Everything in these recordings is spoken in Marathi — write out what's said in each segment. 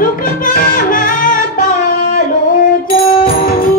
रूप पाहता लोचनी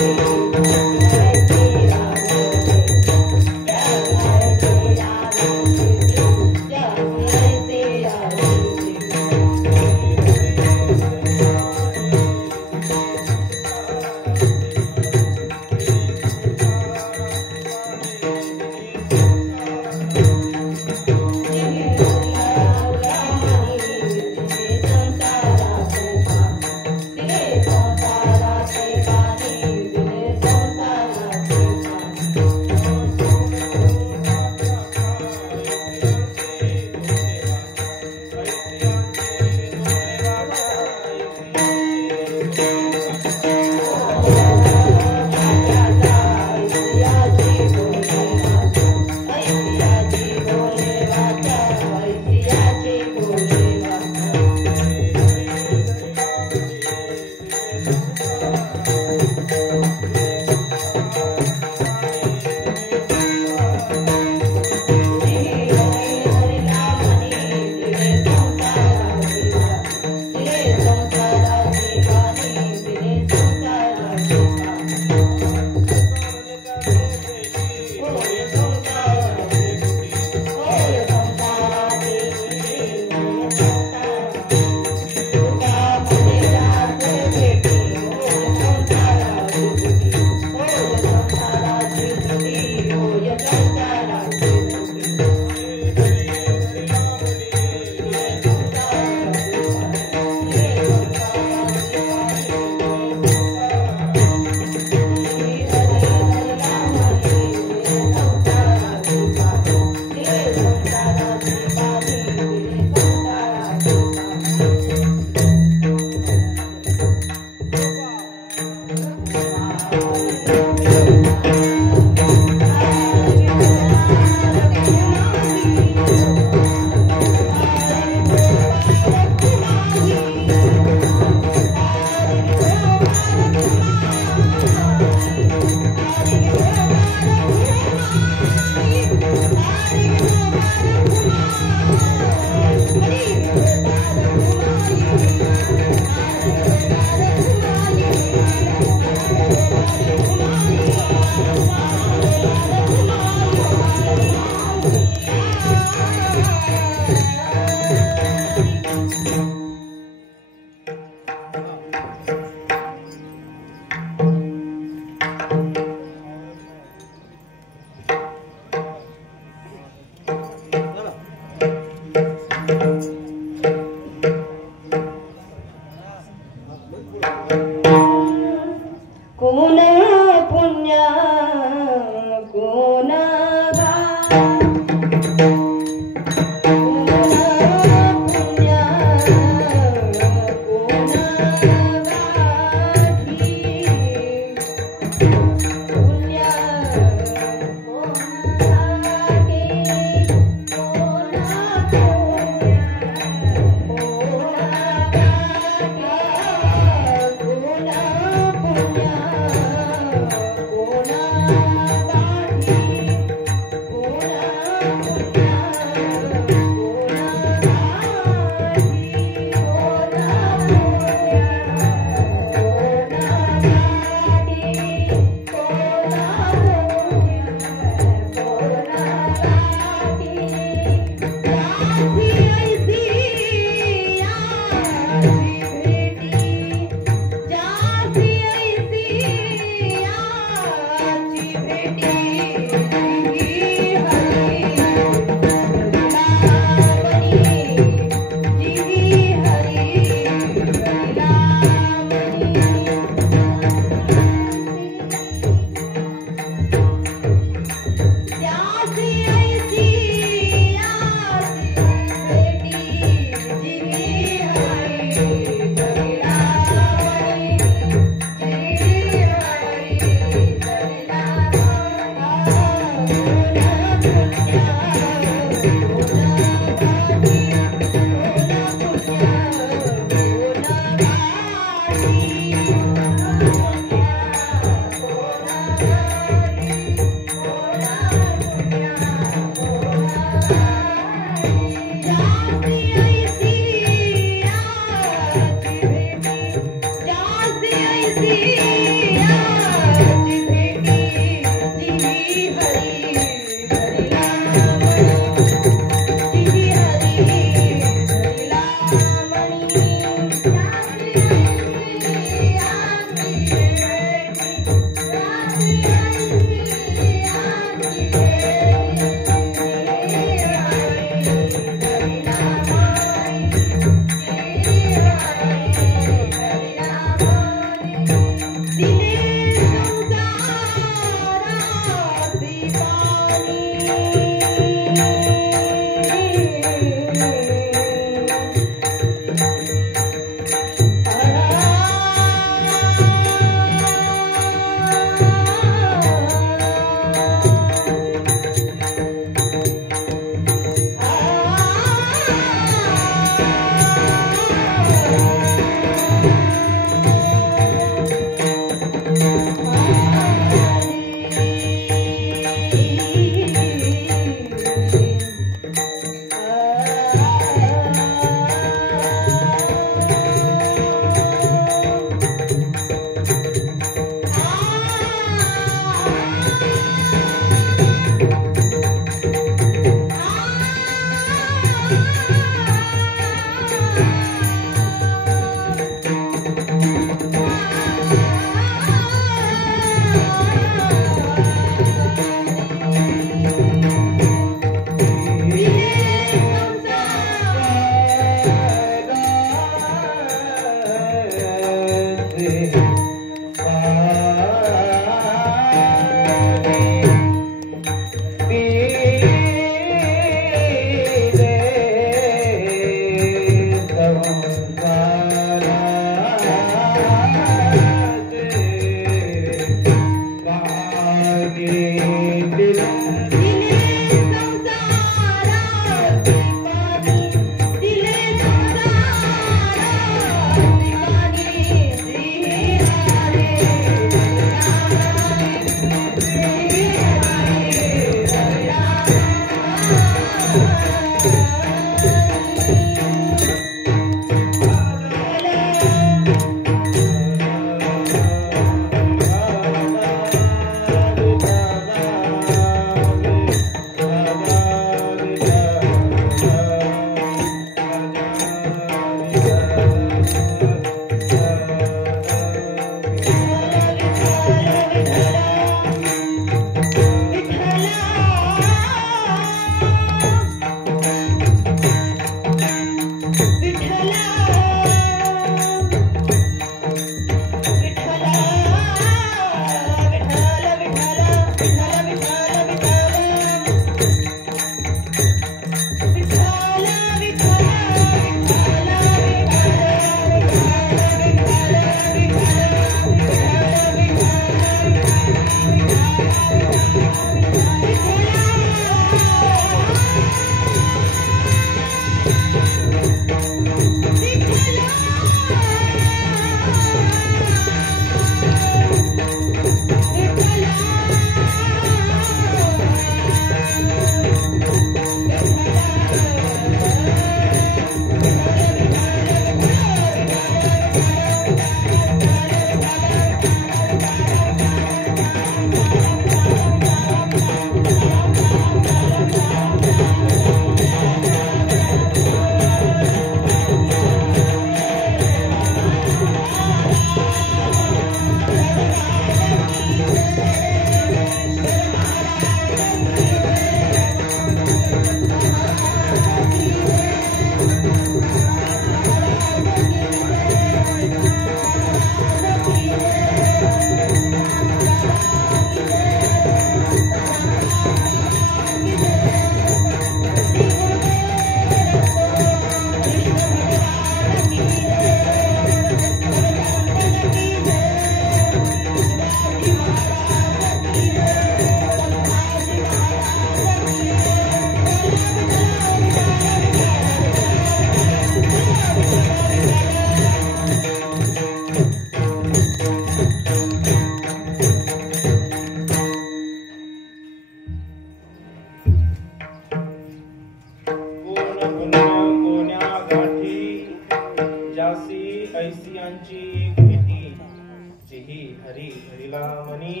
हरी हरिला मनी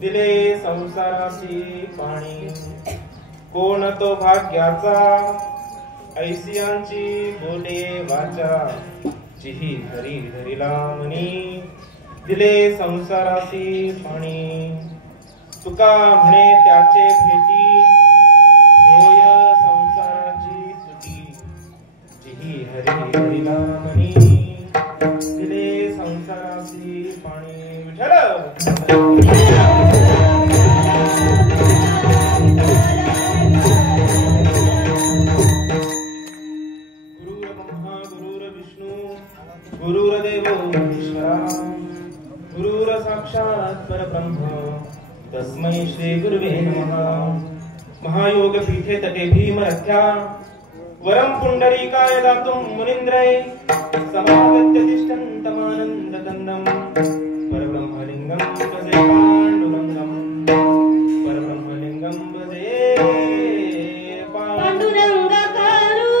दिले संसाराची पाणी कोण तो भाग्याचा ऐसियांची बोले वाचा जिही हरी हरिला मनी दिले संसाराची पाणी तुका म्हणे त्याचे भेटी होय संसाराची सुटी जिही हरी हरिला मनी दिले संसाराची पाणी विठ्ठल गुरुर्देवो महेश्वरा गुरुर साक्षात् परब्रह्म तस्मै श्री गुरुवे नमः महायोग पीठे तटे भीमरथ्या वरं पुंडरीकाय दातुं मुनीन्द्रये समागत्य तिष्ठन्तमानन्दकन्दं परब्रह्मलिङ्गं भजे पाण्डुरङ्गं परब्रह्मलिङ्गं भजे पांडुरंग करू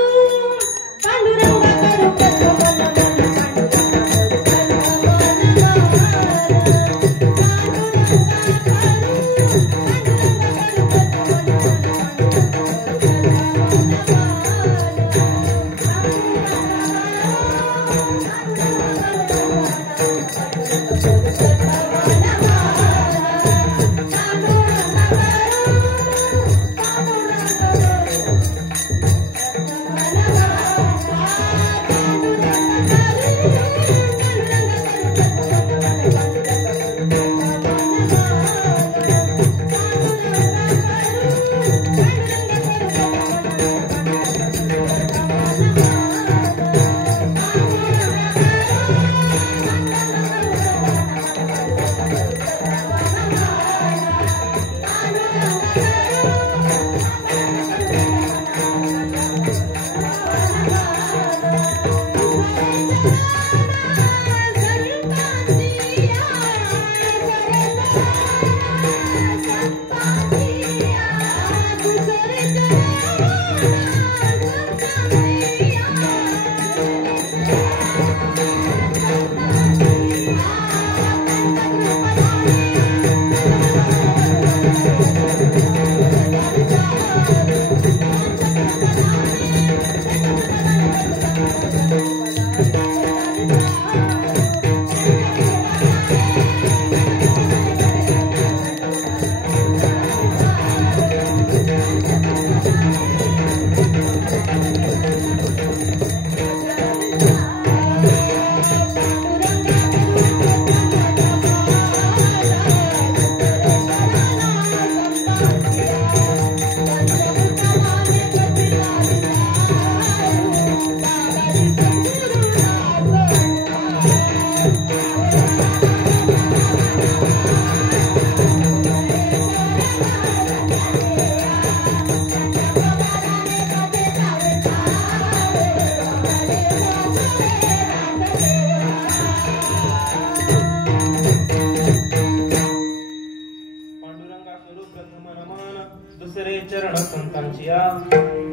दुसरे चरण संतांची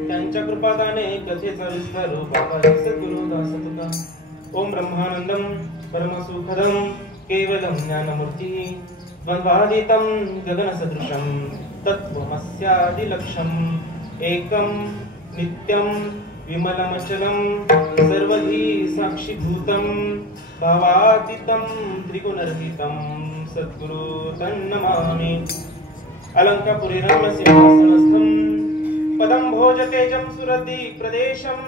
त्यांच्या कृपादाने कथेचा विस्तार बाबा सद्गुरु दास तुका ओम ब्रह्मानंदम परमसुखदम केवलम ज्ञानमूर्ती द्वंद्वातीतं गगनसदृशं तत्त्वमस्यादिलक्ष्यम् एकं नित्यं विमलमचलं सर्वधी साक्षीभूतं भावातीतं त्रिगुणरहितं सद्गुरु तन्नमामि अलंकापुरी रम्यसिंहासनस्थं पदं भोजतेजं सुरति प्रदेशं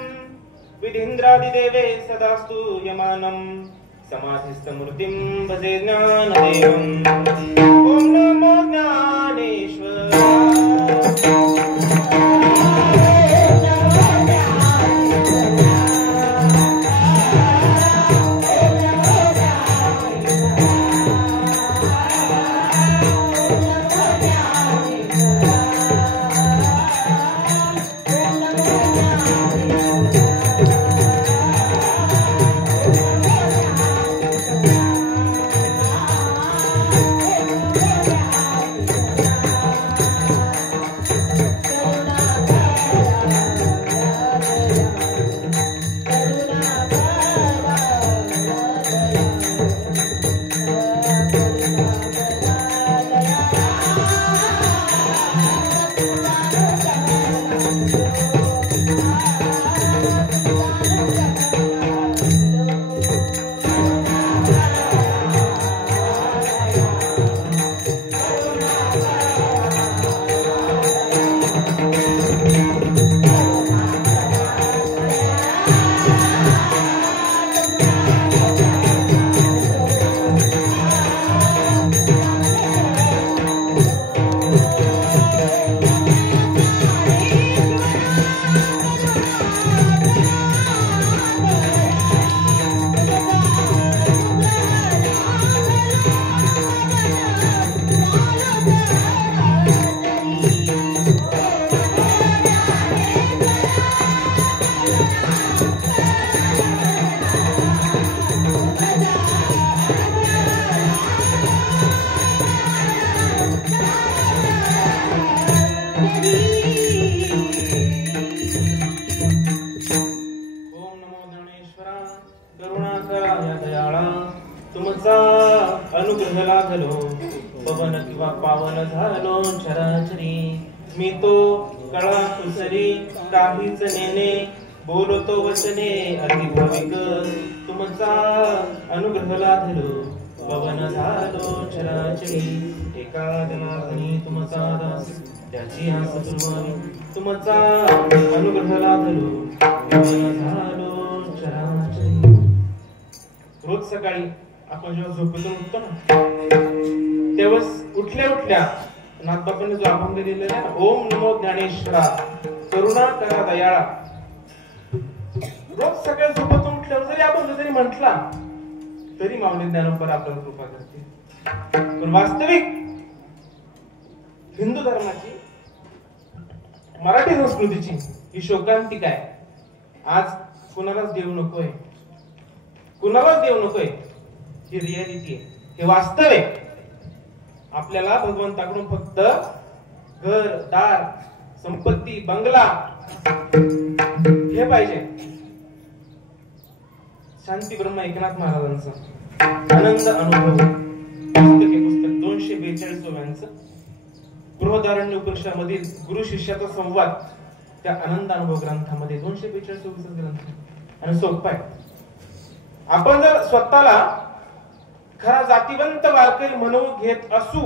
विधीन्द्रादिदेवे सदास्तु यमानं समाधिस्थमूर्तिं भजे ज्ञानदेवम् ॐ नमो ज्ञानेश्वराय अनुग्रह लागलो पवन किंवा पावन झालो चराचरी मी तो कळा कुसरी काहीच नेने बोलतो वचने अति भाविक तुमचा अनुग्रह लागलो पवन झालो चराचरी एका जनार्दनी तुमचा दास त्याची आस तुर्वावी तुमचा अनुग्रह लागलो पवन झालो चराचरी. रोज सकाळी आपण जेव्हा झोपेतून उठतो ना तेव्हा उठल्या नाथबापांनी जो अभंग दिलेला आहे ओम नमो ज्ञानेश्वरा करुणा करा दयाळा. रोज सकाळी झोपेतून उठल्यावर जरी अभंग जरी म्हटला तरी माऊली ज्ञानोबा आपल्याला कृपा करते. पण वास्तविक हिंदू धर्माची मराठी संस्कृतीची ही शोकांतिका आहे. आज कुणालाच देव नकोय, कुणालाच देव नकोय. ही रियालिटी आहे, हे वास्तव आहे. आपल्याला भगवंताकडून फक्त घर दार संपत्ती बंगला हे पाहिजे. शांती ब्रह्म एकनाथ महाराजांचं आनंद अनुभव पुस्तक 242 बृहदारण्य उपनिषदामधील गुरु शिष्याचा संवाद त्या आनंद अनुभव ग्रंथामध्ये 242 ग्रंथ आणि सोपा आहे. आपण जर स्वतःला खरा जातिवंत वारकरी म्हणून घेत असू,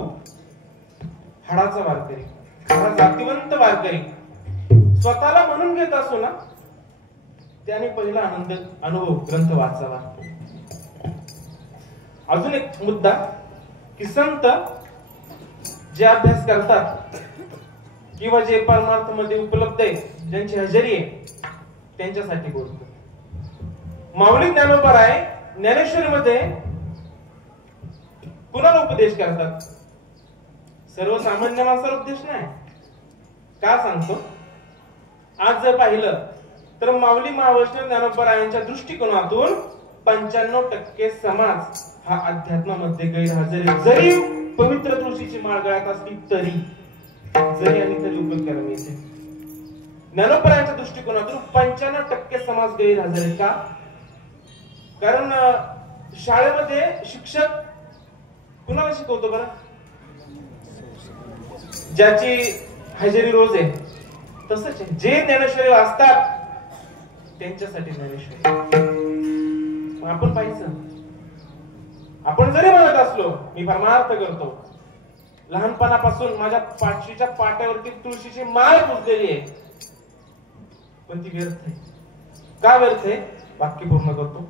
हाडाचा वारकरी खरा जातिवंत वारकरी स्वतःला म्हणून घेत असू ना त्याने पहिला आनंद अनुभव ग्रंथ वाचावा. अजून एक मुद्दा की संत जे अभ्यास करतात किंवा जे परमार्थ मध्ये उपलब्ध आहे ज्यांची हजेरी आहे त्यांच्यासाठी बोलतो. माऊली ज्ञानोबराय ज्ञानेश्वरी मध्ये कुणाला उपदेश करतात? सर्वसामान्य माणसाला उपदेश नाही. का सांगतो? आज जर पाहिलं तर माऊली महावैष्णव ज्ञानोबरायांच्या दृष्टिकोनातून 95% समाज हा अध्यात्मामध्ये गैरहजर आहे. जरी पवित्र तुळशीची माळ गळ्यात असली तरी आणि तरी उपयोग करावी येते. ज्ञानोबरायांच्या दृष्टिकोनातून 95% समाज गैरहजर आहे. का? कारण शाळेमध्ये शिक्षक कुणाला शिकवतो बरं? ज्याची हजेरी रोज आहे तसंच आहे. जे ज्ञानेश्वरी वाचतात त्यांच्यासाठी ज्ञानेश्वरी. आपण पाहिजे आपण जरी म्हणत असलो मी परमार्थ करतो, लहानपणापासून माझ्या पाठशीच्या पाट्यावरती तुळशीची माळ पुजलेली आहे, पण ती व्यर्थ आहे. का व्यर्थ आहे? वाक्य पूर्ण करतो,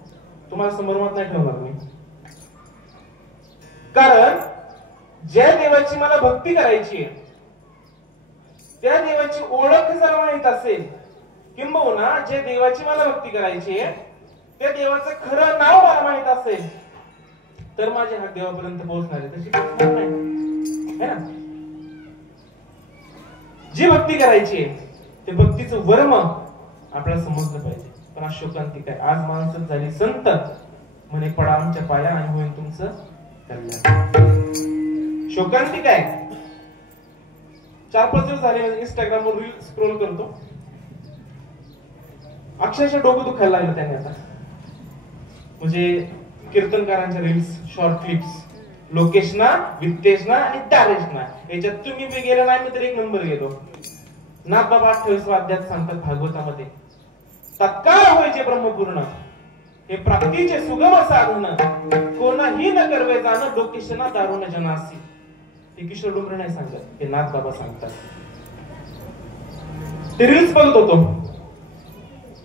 तुम्हाला समोर मत नाही ठेवणार मी. कारण ज्या देवाची मला भक्ती करायची आहे त्या देवाची ओळख जर माहित असेल, किंबहुना जे देवाची मला भक्ती करायची आहे त्या देवाचं खरं नाव मला माहित असेल तर माझे हात देवापर्यंत पोहोचणार आहे. तशी पोहोचणार नाही है ना. जी भक्ती करायची आहे ते भक्तीचं वर्म आपल्याला समजलं पाहिजे. पण आज शोकांतिका आहे. आज माणसं झाली संत म्हणे पडा आमच्या पाया आणि होईल तुमचं कल्याण. शोकांतिका आहे. 4-5 दिवस झाले इंस्टाग्रामवर रील स्क्रोल करतो, अक्षरशः डोकं दुखायला लागलं त्याने आता. म्हणजे कीर्तनकारांच्या रील्स, शॉर्ट क्लिप्स, लोकेशना, वित्तेशना आणि दारेशना याच्यात तुम्ही बी गेला नाही मी तर 1 नंबर गेलो. नाथ बाबा 28 अध्यायात सांगतात भागवतामध्ये तत्काळ व्हायचे ब्रह्मपूर्ण हे प्राप्तीचे सुगम साधन कोणाही न करवे जाणं डोकेशना दारुण जनासी. हे किशोर डोंगरे नाही सांगत, हे नाथ बाबा सांगतात. ते रील्स बघत होतो,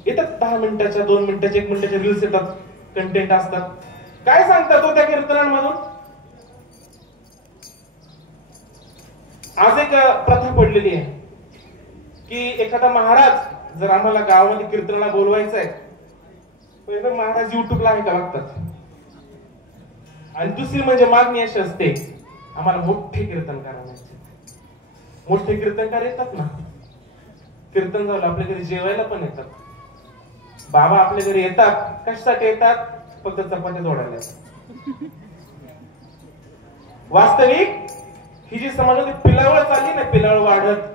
येतात 10 मिनिटाच्या 2 मिनिटाच्या 1 मिनिटाच्या रील्स येतात, कंटेंट असतात. काय सांगतात तो त्या कीर्तनांमधून? आज एक प्रथा पडलेली आहे की एखादा महाराज जर आम्हाला गावामध्ये कीर्तनाला बोलवायचं आहे, पहिलं महाराज युट्यूबला आहे का बघतात. आणि दुसरी म्हणजे मागणी अशी असते, आम्हाला मोठे कीर्तनकार आणायचे. मोठे कीर्तनकार येतात ना, कीर्तन झालं आपल्या घरी जेवायला पण येतात. बाबा आपल्या घरी येतात, कशासाठी येतात? फक्त चपात्या जोडायला. वास्तविक ही जी समाजामध्ये पिलावळ चालली ना, पिलावळ वाढत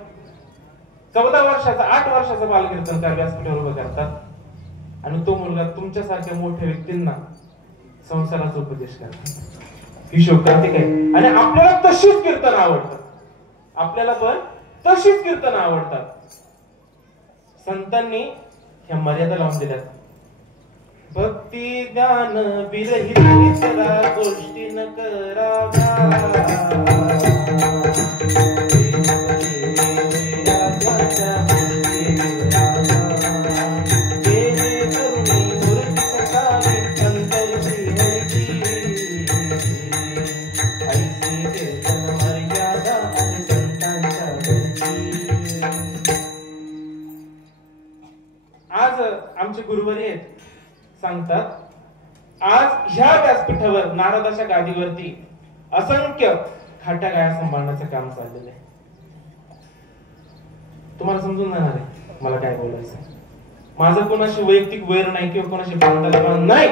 14 वर्षाचा 8 वर्षाचा बालकीर्तनकार व्यासपीठावर उभं करतात आणि तो मुलगा तुमच्यासारख्या मोठ्या व्यक्तींना संसाराचा उपदेश करतात. ही शोकांतिक आहे. आणि आपल्याला तशीच कीर्तन आवडतात, आपल्याला पण तशीच कीर्तन आवडतात. संतांनी ह्या मर्यादा लावून दिल्यात. भक्ती ज्ञान विरहित इतरा गोष्टी न कराव्या. आज आमचे गुरुवर्य सांगतात, आज ह्या व्यासपीठावर नारदाच्या गादीवरती असंख्य खाट्या गाया सांभाळण्याचं काम चाललेलं आहे. तुम्हाला समजून जाणार आहे मला काय बोलायचं. माझं कोणाशी वैयक्तिक वैर नाही किंवा कोणाशी भांडणाला नाही,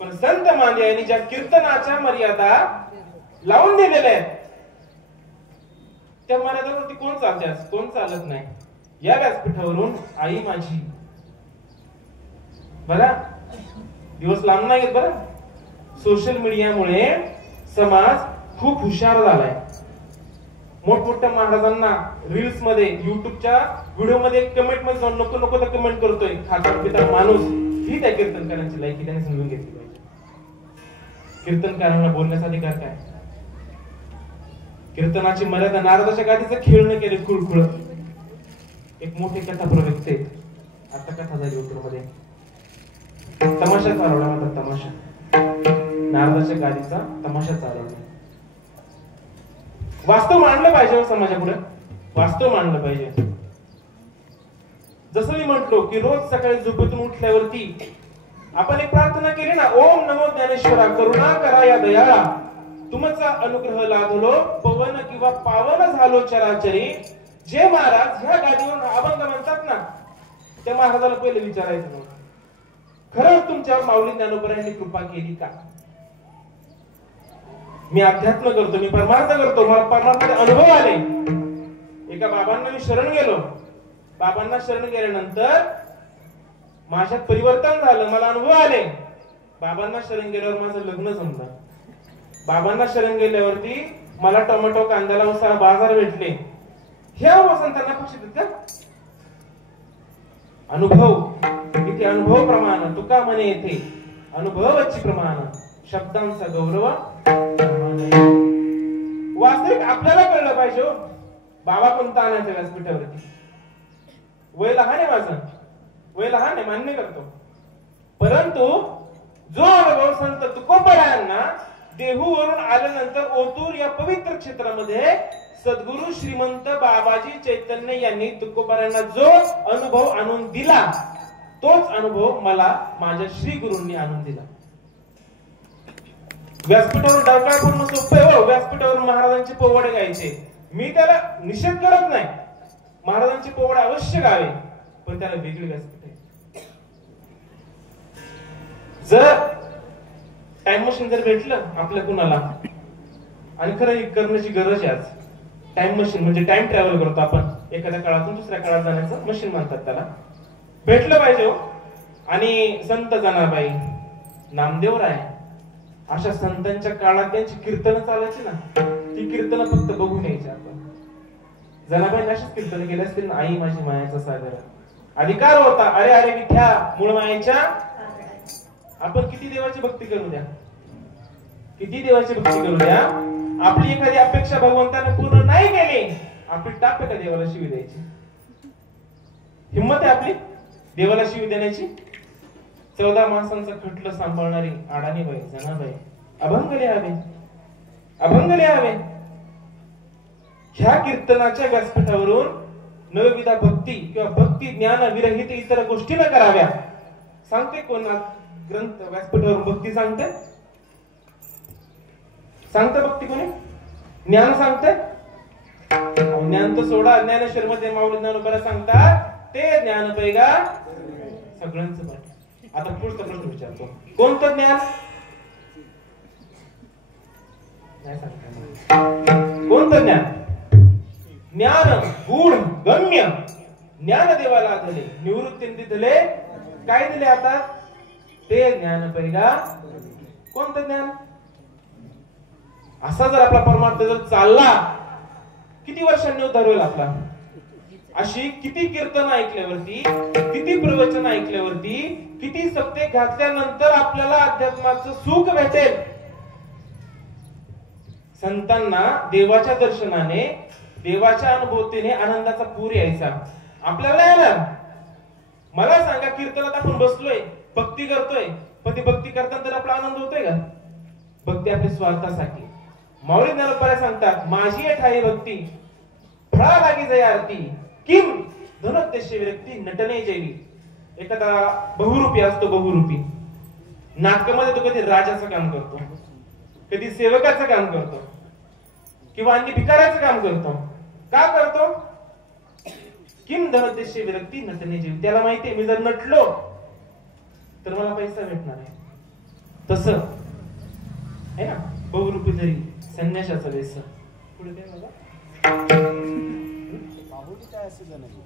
पण संत मांडे यांनी ज्या कीर्तनाच्या मर्यादा लावून दिलेल्या आहेत त्या मर्यादावरती कोण चालते, कोण चालत नाही. या व्यासपीठावरून आई माझी बघा, दिवस लांब नाही बरं. सोशल मीडियामुळे समाज खूप हुशार झालाय. मोठमोठ्या महाराजांना रील्स मध्ये युट्यूबच्या व्हिडिओ मध्ये कमेंट मध्ये जाऊन नको नको तर कमेंट करतोय खातात पितात माणूस. ही त्या कीर्तनकारांची लायकी त्याने समजून घेतली पाहिजे. कीर्तनकारांना बोलण्याचा अधिकार काय? कीर्तनाची मर्यादा नारदाच्या गादीचं खेळणं केले खुळखुळ. एक मोठी कथा प्रवक्ते आता कथा झाली उत्तरमध्ये, तमाशा चालवला होता. तमाशा नारदाच्या गादीचा तमाशा चालवला. वास्तव मांडलं पाहिजे समाजापुढे, वास्तव मांडलं पाहिजे. जसं मी म्हटलो की रोज सकाळी झोपेतून उठल्यावरती आपण एक प्रार्थना केली ना, ओम नमो ज्ञानेश्वरा करुणा करा या दयाळा, तुमचा अनुग्रह लाभलो पवन किंवा पावन झालो चराचरी. जे महाराज ह्या गादीवरून अभंग म्हणतात ना, त्या महाराजाला पहिले विचारायचं, खरंच तुमच्यावर माऊली ज्ञानोबरायांनी कृपा केली का? मी अध्यात्म करतो, मी परमार्थ करतो, मला परमार्थाचे अनुभव आले. एका बाबांना मी शरण गेलो, बाबांना शरण गेल्यानंतर माझ्यात परिवर्तन झालं, मला अनुभव आले. बाबांना शरण गेल्यावर माझं लग्न जमलं. बाबांना शरण गेल्यावरती मला टोमॅटो कांद्याला उसाला बाजार भेटले. ह्या वसंतांना पक्षी का अनुभव, इथे अनुभव प्रमाण तुका म्हणे, येथे अनुभवाची प्रमाण शब्दांचा गौरव. वास्तविक आपल्याला कळलं पाहिजे बाबा कोणता आणायचा व्यासपीठावरती. वय लहान आहे माझं, वय लहान आहे मान्य करतो, परंतु जो अनुभव संत तुकोबरायांना देहूवरून आल्यानंतर ओतूर या पवित्र क्षेत्रामध्ये सद्गुरु श्रीमंत बाबाजी चैतन्य यांनी तुकोबरायांना जो अनुभव आणून दिला, तोच अनुभव मला माझ्या श्री गुरूंनी आणून दिला. व्यासपीठावर डरकाळ पूर्ण सोपं आहे. व्यासपीठावर महाराजांचे पोवाडे गायचे, मी त्याला निषेध करत नाही. महाराजांचे पोवाडे अवश्य गावे, पण त्याला वेगळी व्यासपीठ आहे. जर टाइम मशीन जर भेटलं आपल्या कुणाला, आणि खरं ही करण्याची गरज आहे आज. टाइम मशीन म्हणजे टाइम ट्रॅव्हल करतो आपण, एखाद्या काळातून दुसऱ्या काळात जाण्याचं मशीन म्हणतात त्याला. भेटलं पाहिजे. आणि संत जनाबाई, नामदेवराय अशा संतांच्या काळात त्यांची कीर्तन चालायची ना, ती कीर्तन फक्त बघून यायची आपण. जनाबाईंनी अशीच कीर्तन केली असतील ना, आई माझी मायाचा सागर, अधिकार होता. अरे अरे विठ्या मूळ मायेच्या. आपण किती देवाची भक्ती करू द्या, किती देवाची भक्ती करू द्या, आपली एखादी अपेक्षा भगवंताने पूर्ण नाही केली, आपली टाप का देवाला शिवी द्यायची? हिंमत आहे आपली देवाला शिवी देण्याची? 14 माणसांचं खटलं सांभाळणारी अडाणी बाई, जनाबाई अभंग लिहावे, अभंग लिहावे. ह्या कीर्तनाच्या व्यासपीठावरून नवविधा भक्ती किंवा भक्ती ज्ञान विरहित इतर गोष्टी न कराव्या सांगते कोण? ग्रंथ व्यासपीठावरून भक्ती सांगते? सांगते भक्ती कोणी? ज्ञान सांगते? ज्ञान तर सोडा, ज्ञानेश्वर मध्ये माऊली ज्ञानोबा सांगतात ते ज्ञान पैगा सगळ्यांचं पाहिजे. आता पुढचा प्रश्न विचारतो, कोणतं ज्ञान? नाही सांगता. कोणतं ज्ञान? ज्ञान गूढ गम्य ज्ञान देवाला दिले, निवृत्ती दिले, काय दिले आता? ते ज्ञान पैगा. कोणतं ज्ञान? असा जर आपला परमार्थ जर चालला, किती वर्षांनी उद्धार होईल आपला? अशी किती कीर्तन ऐकल्यावरती, किती प्रवचन ऐकल्यावरती, किती सप्ते घातल्यानंतर आपल्याला अध्यात्माचं सुख भेटेल. संतांना देवाच्या दर्शनाने, देवाच्या अनुभूतीने आनंदाचा पूर यायचा, आपल्याला येणार. मला सांगा, कीर्तनात आपण बसलोय, भक्ती करतोय, पण ती भक्ती करताना तर आपला आनंद होतोय का? भक्ती आपल्या स्वार्थासाठी. माऊली ज्ञानोबा सांगतात, माझी ठाई भक्ती फळा लागी जय आरती, किम धनोद्देश्य विरक्ती नटने जैवी. एखादा बहुरूपी असतो, बहुरूपी नाटकामध्ये तो कधी राजाचं काम करतो, कधी सेवकाचं काम करतो, किंवा अन्य भिकाऱ्याचं काम करतो. का करतो? किम धनोद्देश्य विरक्ती नटने जैवी. त्याला माहितीये मी जर नटलो तर मला पैसा भेटणार आहे. तसं आहे ना, बहुरूपी जरी संन्याशाचा वेश. पुढे काय बघा,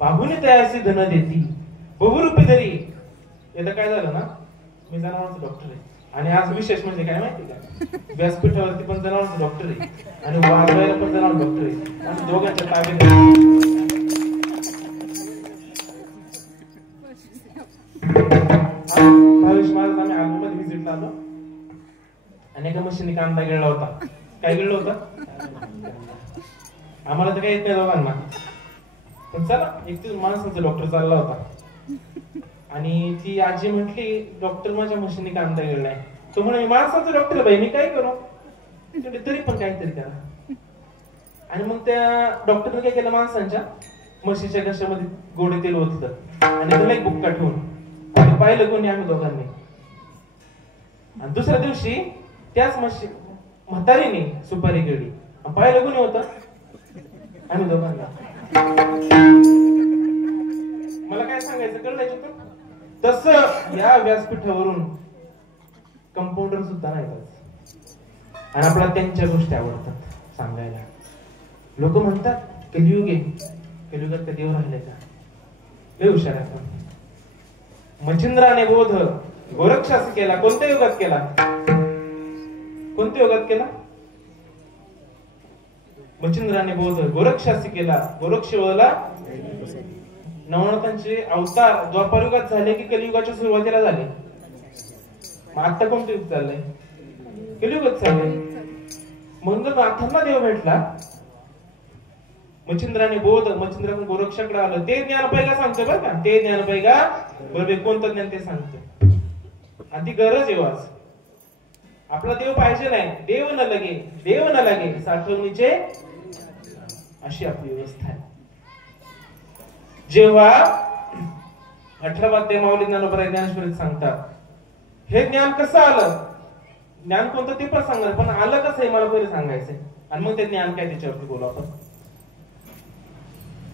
बाबूने तयासी धन देती, बहुरूपी जरी. याला काय झालं ना, मी जनावरांचा डॉक्टर आहे, आणि आज विशेष म्हणजे काय माहिती का, व्यासपीठावरती पण जनावरांचा डॉक्टर आहे आणि वाजवायला पण जनावर डॉक्टर आहे, आणि दोघांच्या ताब्यात. आम्ही आलममध्ये व्हिजिटला आलो आणि एका मशीनने कांदा गिळला होता. काय गिळलं होतं? आम्हाला तर काही येत नाही दोघांना, पण चला एक माणसाचा डॉक्टर चालला होता आणि ती आजी म्हटली, डॉक्टर माझ्या मशीनने कांदा गिळलाय. तो म्हणे, माणसाचा डॉक्टर बाई, मी काय करू? तरी पण काहीतरी करा. आणि मग त्या डॉक्टरने काय केलं, माणसांच्या म्हशीच्या घशामध्ये गोडे तेल ओतलं आणि त्याला एक बुक्का ठेवून आणि पाहिलं कोणी? आम्ही दोघांनी. आणि दुसऱ्या दिवशी त्याच म्हशी म्हातारीने सुपारी गिळली, पाहिलं कोणी होतं? आम्ही दोघांना. मला काय सांगायचं कळलं याच्यातून? तसं या व्यासपीठावरून कंपाऊंडर सुद्धा नाही आणि आपल्याला त्यांच्या गोष्टी आवडतात सांगायला. लोक म्हणतात कलियुग आहे, कलियुगात कधी देव राहिले का? लय हुशार आहे आपण. मच्छिंद्राने बोध गोरक्षास केला. कोणत्या युगात केला? कोणत्या युगात केला? मच्छिंद्राने बोध गोरक्षासी केला. गोरक्षला नवनाथांचे अवतार द्वापार युगात झाले की कलियुगाच्या सुरुवातीला झाले? आता कोणतं युग चाललंय? कलियुगात चाललंय. म्हणून जर नाथांना देव भेटला, मच्छिंद्राने बोध, मच्छिंद्राकडून गोरक्षाकडे आलं, ते ज्ञान पैगा सांगतो बरं का, ते ज्ञान पैगा बरोबर. कोणतं ज्ञान ते सांगतो. आणि ती गरज आहे आज. आपला देव पाहिजे नाही, देव न लगे, देव न लगे साठवणीचे, अशी आपली व्यवस्था आहे. जेव्हा 18 अध्याय माऊली ज्ञानोबा ज्ञानेश्वरीत सांगतात, हे ज्ञान कसं आलं, ज्ञान कोणतं ते पण सांगणार, पण आलं कसं आहे मला पहिले सांगायचंय, आणि मग ते ज्ञान काय त्याच्यावरती बोलू आपण.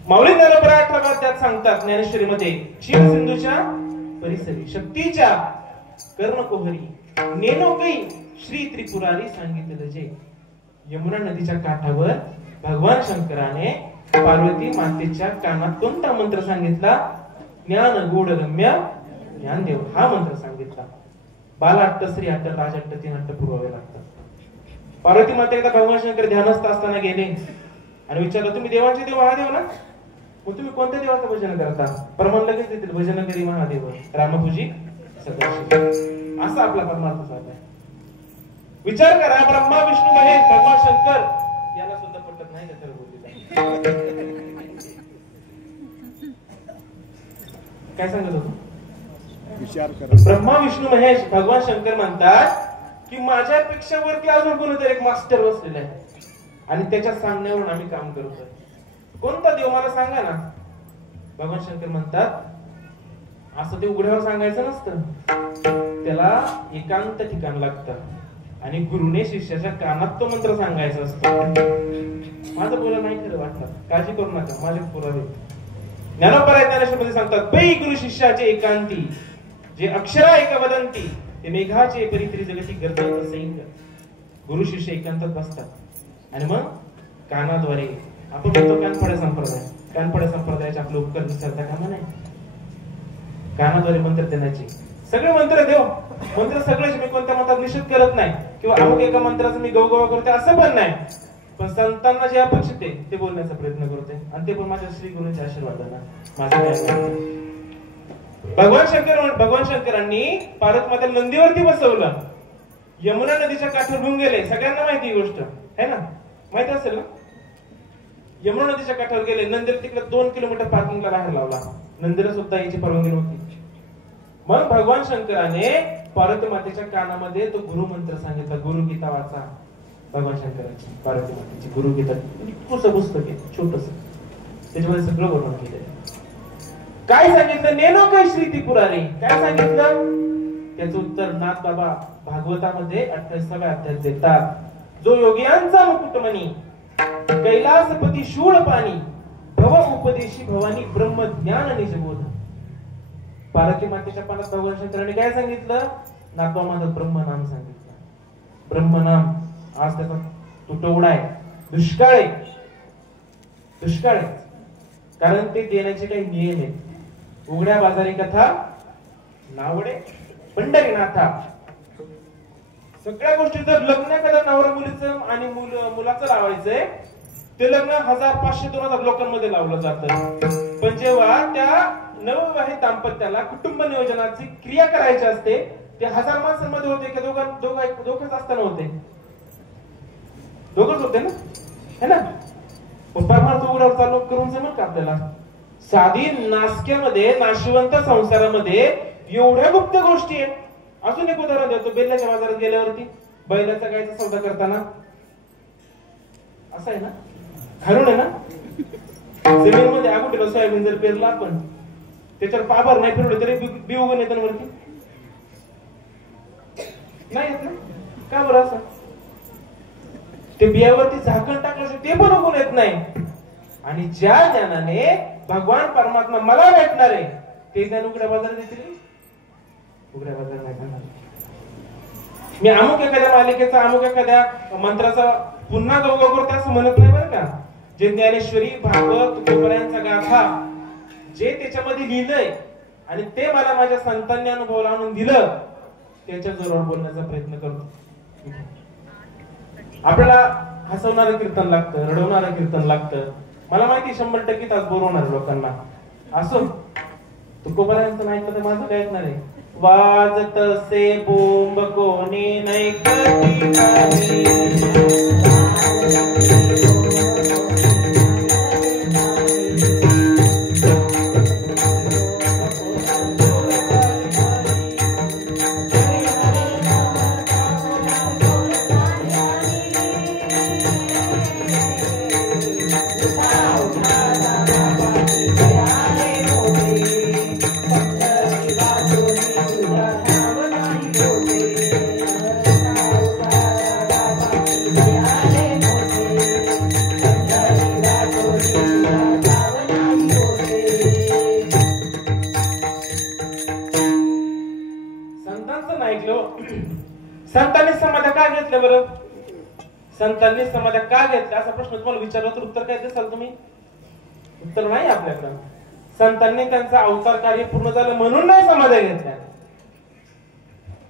माऊली ज्ञानोबा 18 अध्यायात सांगतात ज्ञानेश्वरीमध्ये, क्षीर सिंधूच्या परिसरी शक्तीच्या कर्णकोहरी नेनो काही श्री त्रिपुरारी सांगितलं जे. यमुना नदीच्या काठावर भगवान शंकराने पार्वती मातेच्या कानात कोणता मंत्र सांगितला? ज्ञान गूढ गम्य ज्ञानदेव हा मंत्र सांगितला. बाल अट्ट, स्त्री अट्ट, राज अट्ट, 3 अट्ट पुरवावे लागतात. पार्वती मातेला भगवान शंकर ध्यानस्थ असताना गेले आणि विचारलं, तुम्ही देवांचे देव महादेव ना? मग तुम्ही कोणत्या देवाचं भजन करता? प्रमाण लगेच देतील, भजन करी महादेव रामपूजी सदाशिव. असा आपला परमार्थ साधलाय. विचार करा, ब्रह्मा विष्णू महेश भगवान शंकर याला सुद्धा पटत नाही त्याच्या बोलीला. काय सांगत होतो? विचार करा. ब्रह्मा विष्णू महेश भगवान शंकर म्हणतात की माझ्यापेक्षा वरती अजून कोणीतरी एक मास्टर बसलेला आहे आणि त्याच्या सांगण्यावरून आम्ही काम करतोय. कोणता देव मला सांगा ना. भगवान शंकर म्हणतात असं ते उघड्यावर सांगायचं नसतं, त्याला एकांत ठिकाण लागतं आणि गुरुने शिष्याच्या कानात तो मंत्र सांगायचा असतो. माझं बोला नाही खरं वाटलं, काळजी करू नका, माझे पुरावे ज्ञानोबा ज्ञानेश्वरमध्ये सांगतात, पै गुरु शिष्याचे एकांती जे अक्षरा एक वदंती ते मेघाचे परित्री जगती गर्दत सैंग. गुरु शिष्य एकांतात बसतात आणि मग कानाद्वारे आपण म्हणतो कानफाड्या संप्रदाय, कानफाड्या संप्रदायाचे आपले उपकार विसरता कामा नाही. कानाद्वारे मंत्र देण्याचे सगळे मंत्र देव मंत्र सगळेच मी कोणत्या मतात निषेध करत नाही किंवा अमुक एका मंत्राचं मी गवगवा करते असं पण नाही, पण संतांना जे अपेक्षित आहे ते बोलण्याचा प्रयत्न करते आणि ते पण माझ्या श्री गुरुंच्या आशीर्वादाने. माझं भगवान शंकरांनी पार्वती मातेला नंदीवरती बसवलं, यमुना नदीच्या काठावर घेऊन गेले. सगळ्यांना माहिती ही गोष्ट है ना, माहिती असेल ना. यमुना नदीच्या काठावर गेले, नंदीला तिकडे 2 किलोमीटर पार्किंगला बाहेर लावला. नंदीला सुद्धा याची परवानगी नव्हती. मग भगवान शंकराने पार्वती मातेच्या कानामध्ये तो गुरु मंत्र सांगितला. गुरुगीता वाचा. भगवान शंकराची पार्वती मातेची गुरुगीता इतकंसं पुस्तक आहे, छोटस, त्याच्यामध्ये सगळं वर्णन केलंय. काय सांगितलं? नेनो काय श्री त्रिपुरारी काय सांगितलं? त्याचं उत्तर नाथ बाबा भागवतामध्ये 28व्या अध्यायात देतात. जो योगियांचा मुकुटमणी कैलासपती शूळ पाणी भव उपदेशी भवानी ब्रह्म ज्ञान निजबोध. पार्वती मातेच्या पानात भगवान शंकरांनी काय सांगितलं? नाथबाबांचं ब्रह्मनाम सांगितलं. ब्रह्मनाम आज त्याचा तुटवडा आहे, दुष्काळ आहे, दुष्काळ आहे. कारण ते देण्याचे काही नियम आहेत. उघड्या बाजारी कथा नावडे पंढरीनाथा. सगळ्या गोष्टी जर लग्न एखाद्या नवरा मुलीचं आणि मुलाचं लावायचंय ते लग्न 1500-2000 लोकांमध्ये लावलं जातं. पण जेव्हा त्या नवविवाहित दाम्पत्याला कुटुंब नियोजनाची क्रिया करायची असते ते 1000 माणसांमध्ये होते की दोघंच असताना होते? दोघंच होते ना, है ना. परमार्थ उघड्यावर चालू करून जमल का आपल्याला? साधी नासक्यामध्ये नाशिवंत संसारामध्ये एवढ्या गुप्त गोष्टी आहेत. अजून एक उदाहरण देतो. बेल्ल्याच्या बाजारात गेल्यावरती बैलाचा गायचा सौदा करताना असं आहे ना, घालून आहे ना, जमीनमध्ये अगोदर सोयाबीन जर पेरलं आपण त्याच्यावर पाभार नाही फिरवलं तरी बी उगवून येतं वरती, नाही येत ना. का बरं असं? ते बियावरती झाकण टाकलं ते पण उगवून येत नाही. आणि ज्या ज्ञानाने भगवान परमात्मा मला भेटणार आहे ते ज्ञान उघड्या बाजारात देतील? उघड्या बाजारात नाही भेटणार. मी अमुक एखाद्या मालिकेचा अमुक एखाद्या मंत्राचा पुन्हा गवगव करते असं म्हणत नाही बरं का. जे ज्ञानेश्वरी भागवत तुकोबरायांचा गाथा जे त्याच्यामध्ये लिहिलंय आणि ते मला माझ्या संतांनी अनुभवाला आणून दिलं त्याच्या जोरावर बोलण्याचा प्रयत्न करतो. आपल्याला हसवणारं कीर्तन लागतं, रडवणारं कीर्तन लागतं. मला माहिती 100% तास बोलवणार लोकांना. असो तुकोबरायांचं नाही तर माझं काय ऐकणार आहे? वाजत से बोंब कोणी नाही कधी संतांनी समाध्या का घेतल्या बरं? संतांनी समाध्या का घेतल्या असा प्रश्न तुम्हाला विचारला तर उत्तर काय देसाल तुम्ही? उत्तर नाही आपल्याकडे. संतांनी त्यांचा अवतार कार्य पूर्ण झालं म्हणून नाही समाध्या घेतल्या.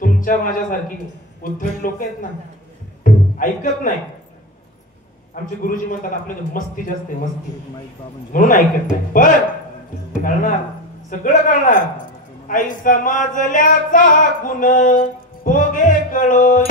तुमच्या माझ्यासारखी उद्धट लोक आहेत ना, ऐकत नाही. आमचे गुरुजी म्हणतात आपल्याला मस्ती जास्त आहे, मस्ती माईक बाबांची. म्हणून ऐकत नाही. पण कळणार, सगळं कळणार. आई समाजल्याचा गुण भोगे कळो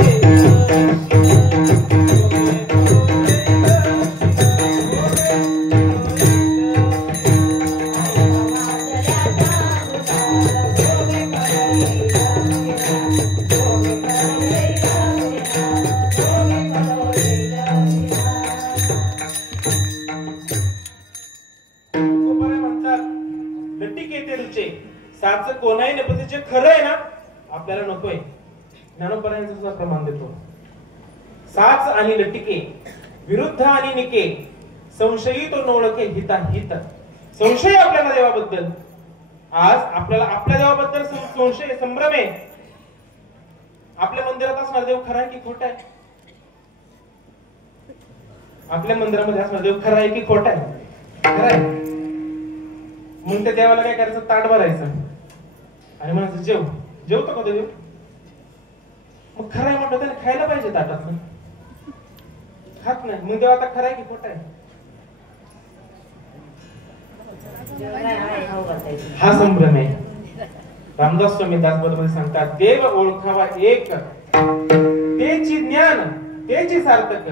साच कोणाही नाही, पण जे खरं आहे ना आपल्याला नकोय. ज्ञानोबरायांचं सुद्धा प्रमाण देतो. साच आणि लटिके, विरुद्ध आणि निके, संशयी तो नोळखे हिता हित. संशय आपल्याला देवाबद्दल, आज आपल्याला आपल्या देवाबद्दल संशय, संभ्रम आहे. आपल्या मंदिरात असणार देव खरा आहे की खोटा आहे? आपल्या मंदिरामध्ये असणार देव खरा आहे की खोटा आहे? खरा आहे. मग त्या देवाला काय करायचं? ताट भरायचं आणि म्हणायचं जेव. जेवतो का देव? मग खरं आहे म्हटलं त्याने खायला पाहिजे ताटातलं, खात नाही. मग देव आता खरं आहे की खोटा आहे? हा संभ्रम आहे. रामदास स्वामी दासबोधमध्ये सांगतात, देव ओळखावा एक, तेची ज्ञान तेची सार्थक,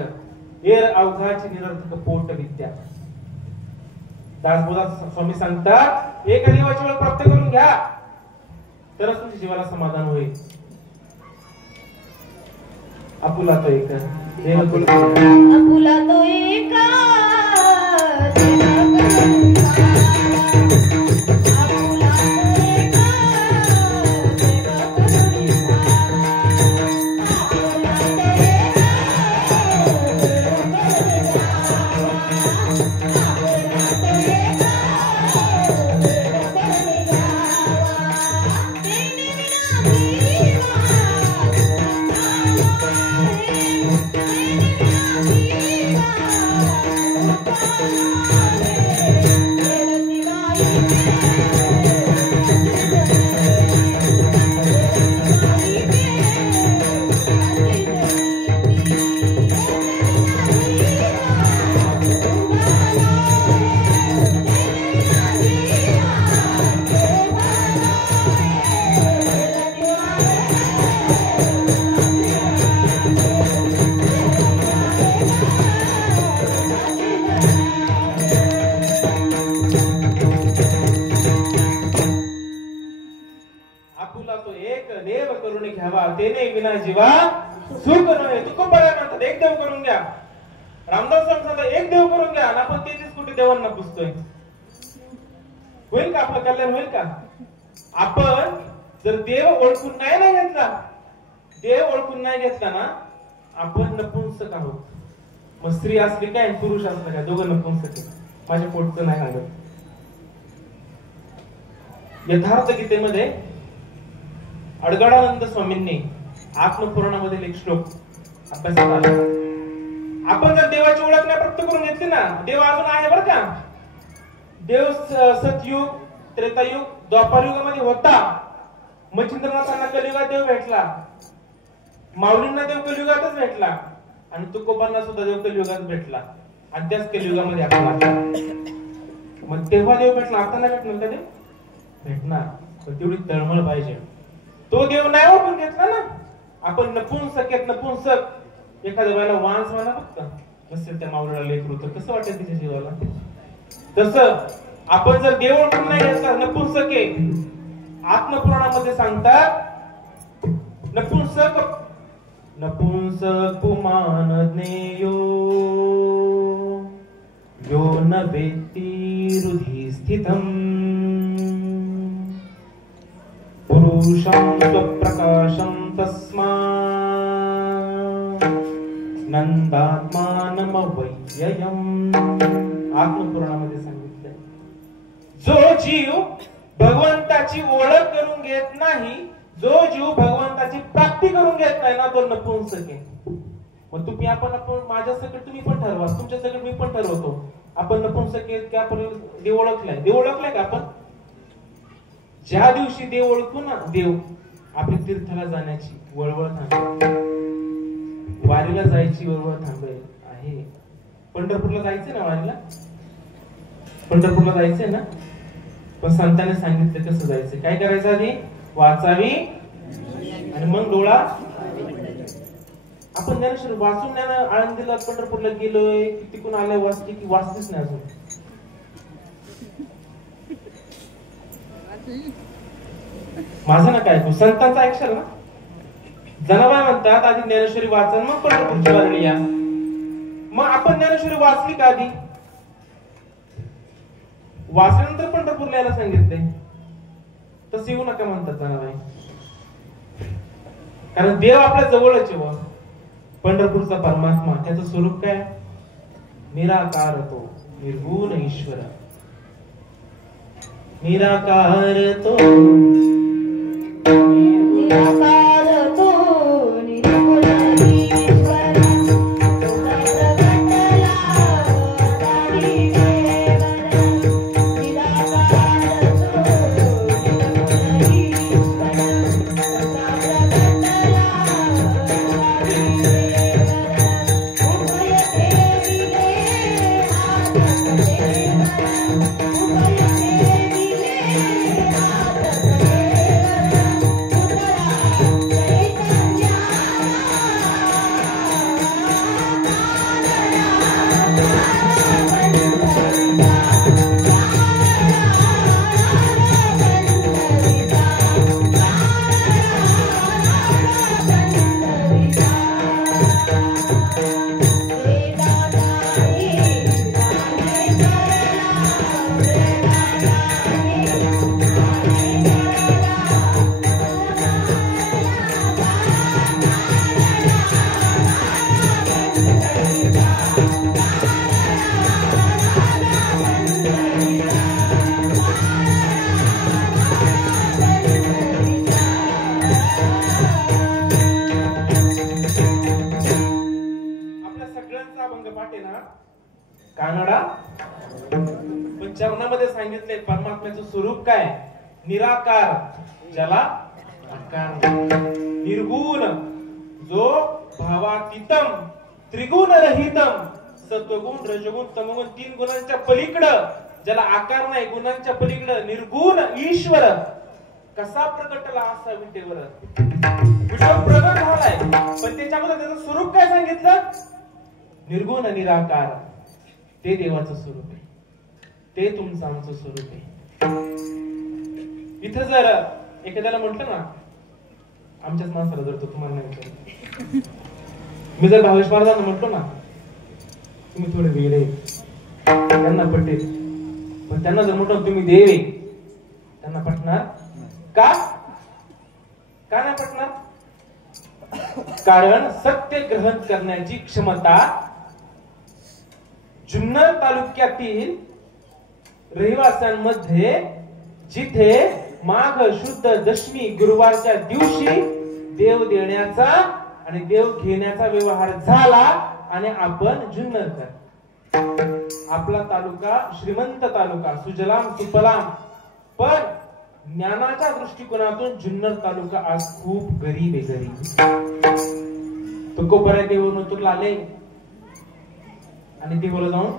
एर अवघाची निरर्थक पोट विद्या. दासबोध स्वामी सांगतात, एका देवाची ओळख प्राप्त करून घ्या, तरच तुमच्या जीवाला समाधान होईल. आपुला तो एक, देव आपुला तो एक, जीवा सुख नव्हे. तुकोबराय म्हणतात एक देव करून घ्या. रामदास सांगतात एक देव करून घ्या. आपण 33 कोटी देवांना पुजतोय. होईल का? आपलं कल्याण होईल का? आपण जर देव ओळखून नाही ना घेतला, देव ओळखून नाही घेतला ना, आपण नपुंसक आहोत. मग स्त्री असली काय पुरुष असला काय, दोघं नपुंसक आहे. माझ्या पोटचं नाही सांगत. यथार्थ गीतेमध्ये अडगडानंद स्वामींनी आत्मपुराणामधील एक श्लोक अभ्यासात आला. आपण जर देवाची ओळख नाही प्राप्त करून घेतली ना, देव अजून आहे बरं का. देव सतयुग, त्रेतायुग, द्वापार युगामध्ये होता. मच्छिंद्रनाथांना कलियुगात देव भेटला, माऊलींना देव कलियुगातच भेटला, आणि तुकोबांना सुद्धा देव कलियुगात भेटला. आणि त्याच कलियुगामध्ये आपण आता. मग तेव्हा देव भेटला, आता नाही भेटणार का देव? भेटणार, पण तेवढी तळमळ पाहिजे. तो देव नाही ओळखून घेतला ना, आपण नपुंसक आहेत, नपुंसक. एखाद्या वेळेला वांस म्हणा फक्त नसेल त्या मावळीला लेकरू, तर कसं वाटेल तिच्या जीवाला? तसं आपण जर देव ओळखून नाही घेतला, नपुंसक आहे. आत्मपुराणामध्ये सांगतात, नपुंसक नपुंसक पुमान ज्ञेयो यो न वेत्ति हृदि स्थितम् पुरुषं स्वप्रकाशं तस्मात् नंदात्मानमव्ययम्. आत्मपुराणामध्ये सांगितलंय, जो जीव भगवंताची ओळख करून घेत नाही, जो जीव भगवंताची प्राप्ती करून घेत नाही ना, तो नपुंसक आहे. मग तुम्ही आपण माझ्या सकट तुम्ही पण ठरवा, तुमच्या सकट मी पण ठरवतो. आपण नपुंसक आहेत की आपण देव ओळखलाय? देव ओळखलाय का आपण? ज्या दिवशी देव ओळखू ना, देव आपली तीर्थाला जाण्याची वळवळ थांबेल, वारीला जायची वळवळ थांबेल आहे. पंढरपूरला जायचंय ना वारीला? पंढरपूरला जायचंय ना? पण संतांनी सांगितलं कसं जायचं, काय करायचं, आधी वाचावी आणि मग डोळा. आपण ज्ञानेश्वर वाचून ज्ञान आळंदीला पंढरपूरला गेलोय, तिकून आल्या वाचली की वाचलीच नाही अजून. माझं ना काय संतांचा ऐकशाल ना. जनाबाई म्हणतात आधी ज्ञानेश्वरी वाचा मग पंढरपूरची वारली या. मग आपण ज्ञानेश्वरी वाचली का आधी? वाचल्यानंतर पंढरपूरला यायला सांगितलंय. तसं येऊ नका म्हणतात जनाबाई, कारण देव आपल्या जवळच आहे. पंढरपूरचा परमात्मा त्याचं स्वरूप काय? निराकार तो निर्गुण ईश्वर. निराकार तो निराकार तो निर्गुण ईश्वर, प्रगटला अवतारी देवर. निराकार तो निर्गुण ईश्वर, प्रगटला अवतारी देवर. उभय ठेविले हात देवर, उभय ठेविले हात कानडा. पण चरणामध्ये सांगितले परमात्म्याचं स्वरूप काय? निराकार, ज्याला आकार, निर्गुण, जो भावातीतम, त्रिगुण रहितम, सत्वगुण रजगुण तमगुण तीन गुणांच्या पलीकडं, ज्याला आकार नाही, गुणांच्या पलीकडं, निर्गुण ईश्वर. कसा प्रकटला असा विटेवर विटेवर प्रकट झालाय. पण त्याच्यामध्ये त्याचं स्वरूप काय सांगितलं? निर्गुण निराकार. ते देवाचं स्वरूप आहे, ते तुमचं आमचं स्वरूप आहे. इथं जर एखाद्याला म्हटलं ना, आमच्याच माणसाला जर तो तुम्हाला नाही विचारलं, मी जर भावेश महाराजांना म्हटलो ना तुम्ही थोडे वेगळे, त्यांना पटेल. पण त्यांना जर म्हटलं तुम्ही देव आहे, त्यांना पटणार का? का नाही पटणार? कारण सत्य ग्रहण करण्याची क्षमता जुन्नर तालुक्यातील रहिवाशांमध्ये, जिथे माघ शुद्ध दशमी गुरुवारच्या दिवशी देव देण्याचा आणि देव घेण्याचा व्यवहार झाला आणि आपण जुन्नरकर. आपला तालुका श्रीमंत तालुका, सुजलाम सुफलाम, पण ज्ञानाच्या दृष्टिकोनातून जुन्नर तालुका आज खूप गरीब आहे. गरीब तो कोपऱ्या देऊन उतरला आले आणि देवाला जाऊन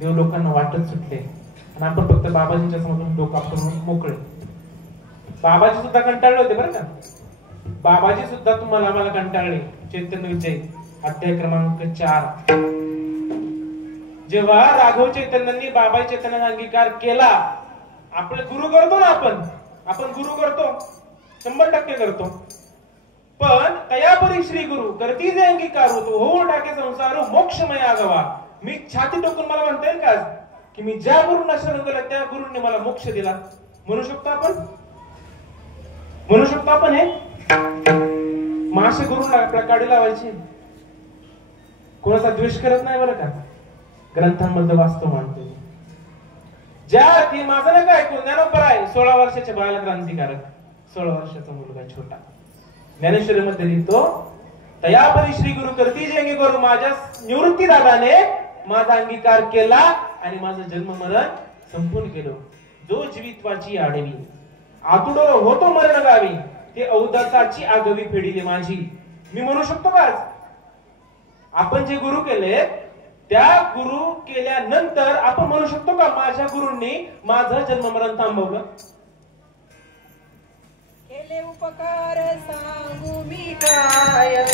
देव लोकांना वाटत सुटले आणि आपण फक्त बाबाजींच्या समोरून डोकं आपण मोकळे. बाबाजी सुद्धा कंटाळले होते बरं का. बाबाजी सुद्धा तुम्हाला आम्हाला कंटाळले. चैतन्य विजय अध्याय क्रमांक 4. जेव्हा राघव चैतन्यांनी बाबा चैतन्याचा अंगीकार केला, आपले गुरु करतो ना आपण गुरु करतो, 100% करतो. पण तयापरी श्री गुरु करती जे अंगीकार होतो, होऊन टाके संसार मोक्षमय आगवा. मी छाती टोकून मला म्हणता येईल का की मी ज्या गुरुंना शरण केलं त्या गुरुंनी मला मोक्ष दिला? म्हणू शकतो आपण? म्हणू शकतो आपण हे? माशे गुरुंना आपल्या काडी लावायची, कोणाचा द्वेष करत नाही बरं का. ग्रंथांमध्ये वास्तव मानतो. ज्या ती माझं नका ऐकून, ज्ञानोबर आहे 16 वर्षाच्या बाळाला क्रांतिकारक, 16 वर्षाचा मुलगा छोटा. ज्ञानेश्वरी मध्ये लिहितो, तयापरी श्री गुरु करती जे अंगीकार, माझ्या निवृत्ती दादाने माझा अंगीकार केला आणि माझं जन्म मरण संपून केलं. जो जीवित्वाची आडवी आतुडो होतो मरण गावी, ते औदाताची आगवी फेडिले माझी. मी म्हणू शकतो का आपण जे गुरु केले त्या गुरु केल्यानंतर आपण म्हणू शकतो का माझ्या गुरूंनी माझं जन्ममरण थांबवलं? केले उपकार सांगू मी काय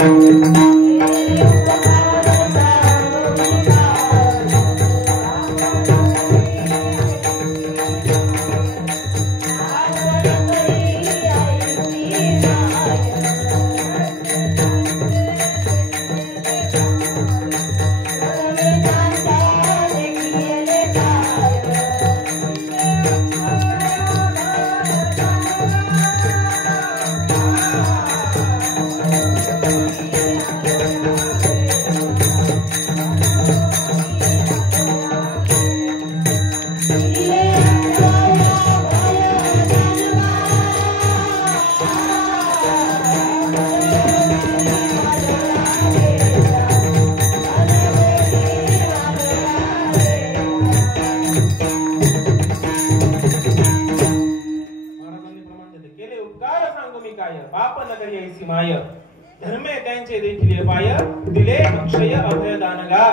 माय धर्मे त्यांचे देखील पाय दिले अक्षय अभय दानगा.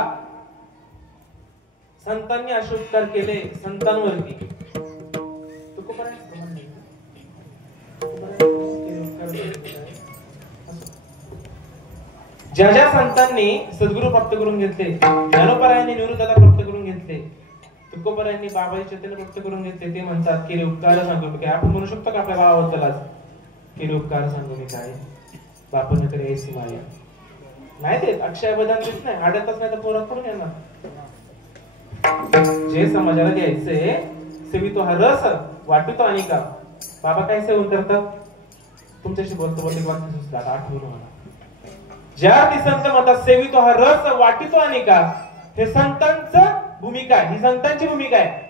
संतांनी अशुपकार केले संतांवरती. ज्या ज्या संतांनी सद्गुरू प्राप्त करून घेतले, ज्ञानोबरायांनी निवृत्तता प्राप्त करून घेतले, तुकोबरायांनी बाबाची चैतन्य प्राप्त करून घेतले, ते म्हणतात केले उपकार सांगू मी काय. आपण म्हणू शकतो का आपल्या बाबाबद्दल आज केले उपकार सांगू मी काय, बापन करे ऐसी माया. नाही देत, अक्षय बदान देत नाही, आडतच नाही तर पोरात पडून येणार. जे समाजाला द्यायचे सेवितो हा रस वाटतो आणि का. बाबा काय सेवन करतात? तुमच्याशी बोलतो बोलतो वाक्य सुचला आठवून मला. ज्या ती संत म्हणतात सेवितो हा रस वाटितो आणि का, हे संतांचं भूमिका आहे, ही संतांची भूमिका आहे.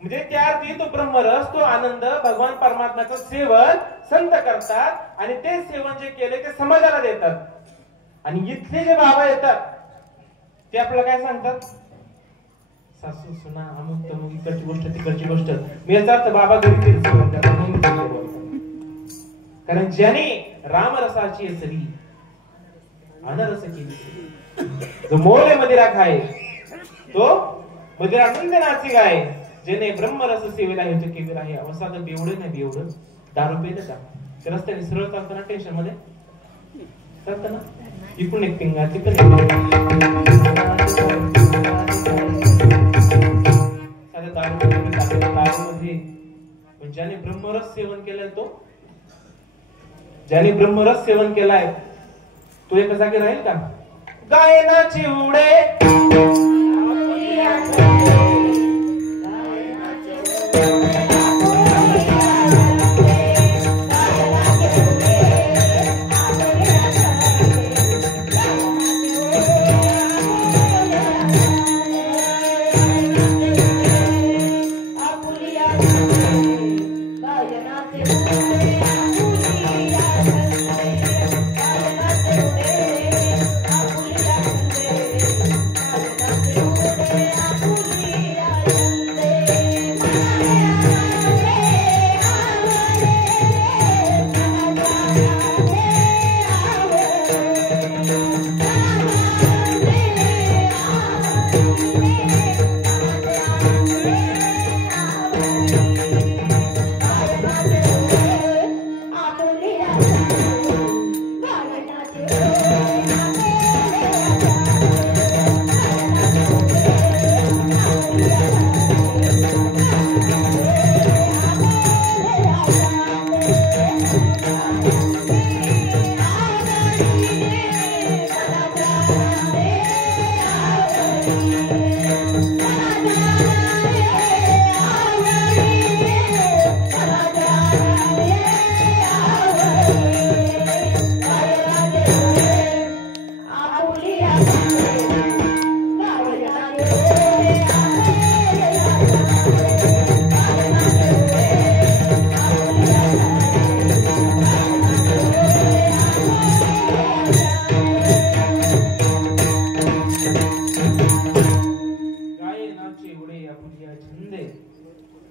म्हणजे त्या अर्थी तो ब्रह्मरस, तो आनंद भगवान परमात्म्याचं सेवन संत करतात आणि ते सेवन जे केले ते समाजाला देतात. आणि इथले जे बाबा येतात ते आपल्याला काय सांगतात? सासू सुना अमुक तमुक इकडची गोष्ट तिकडची गोष्ट. मी याचा अर्थ बाबा घरी तेच सेवन करतात. कारण ज्याने रामरसाची असली अनरस केली, जो मोले मदिरा खाय तो मदिरा नंद नाची गाय. ज्याने ब्रह्मरस सेवेला हे तो केलेला आहे. अवसाद बेवडं नाही बेवडं दारू पेलं का ते रस्त्याने सरळ चालताना टेन्शन मध्ये चालतं ना, इकडून एक पिंगा तिकडून दारूमध्ये. पण ज्याने ब्रह्मरस सेवन केलाय तो, ज्याने ब्रह्मरस सेवन केलाय तो एका जागी राहील का? गायनाची उडे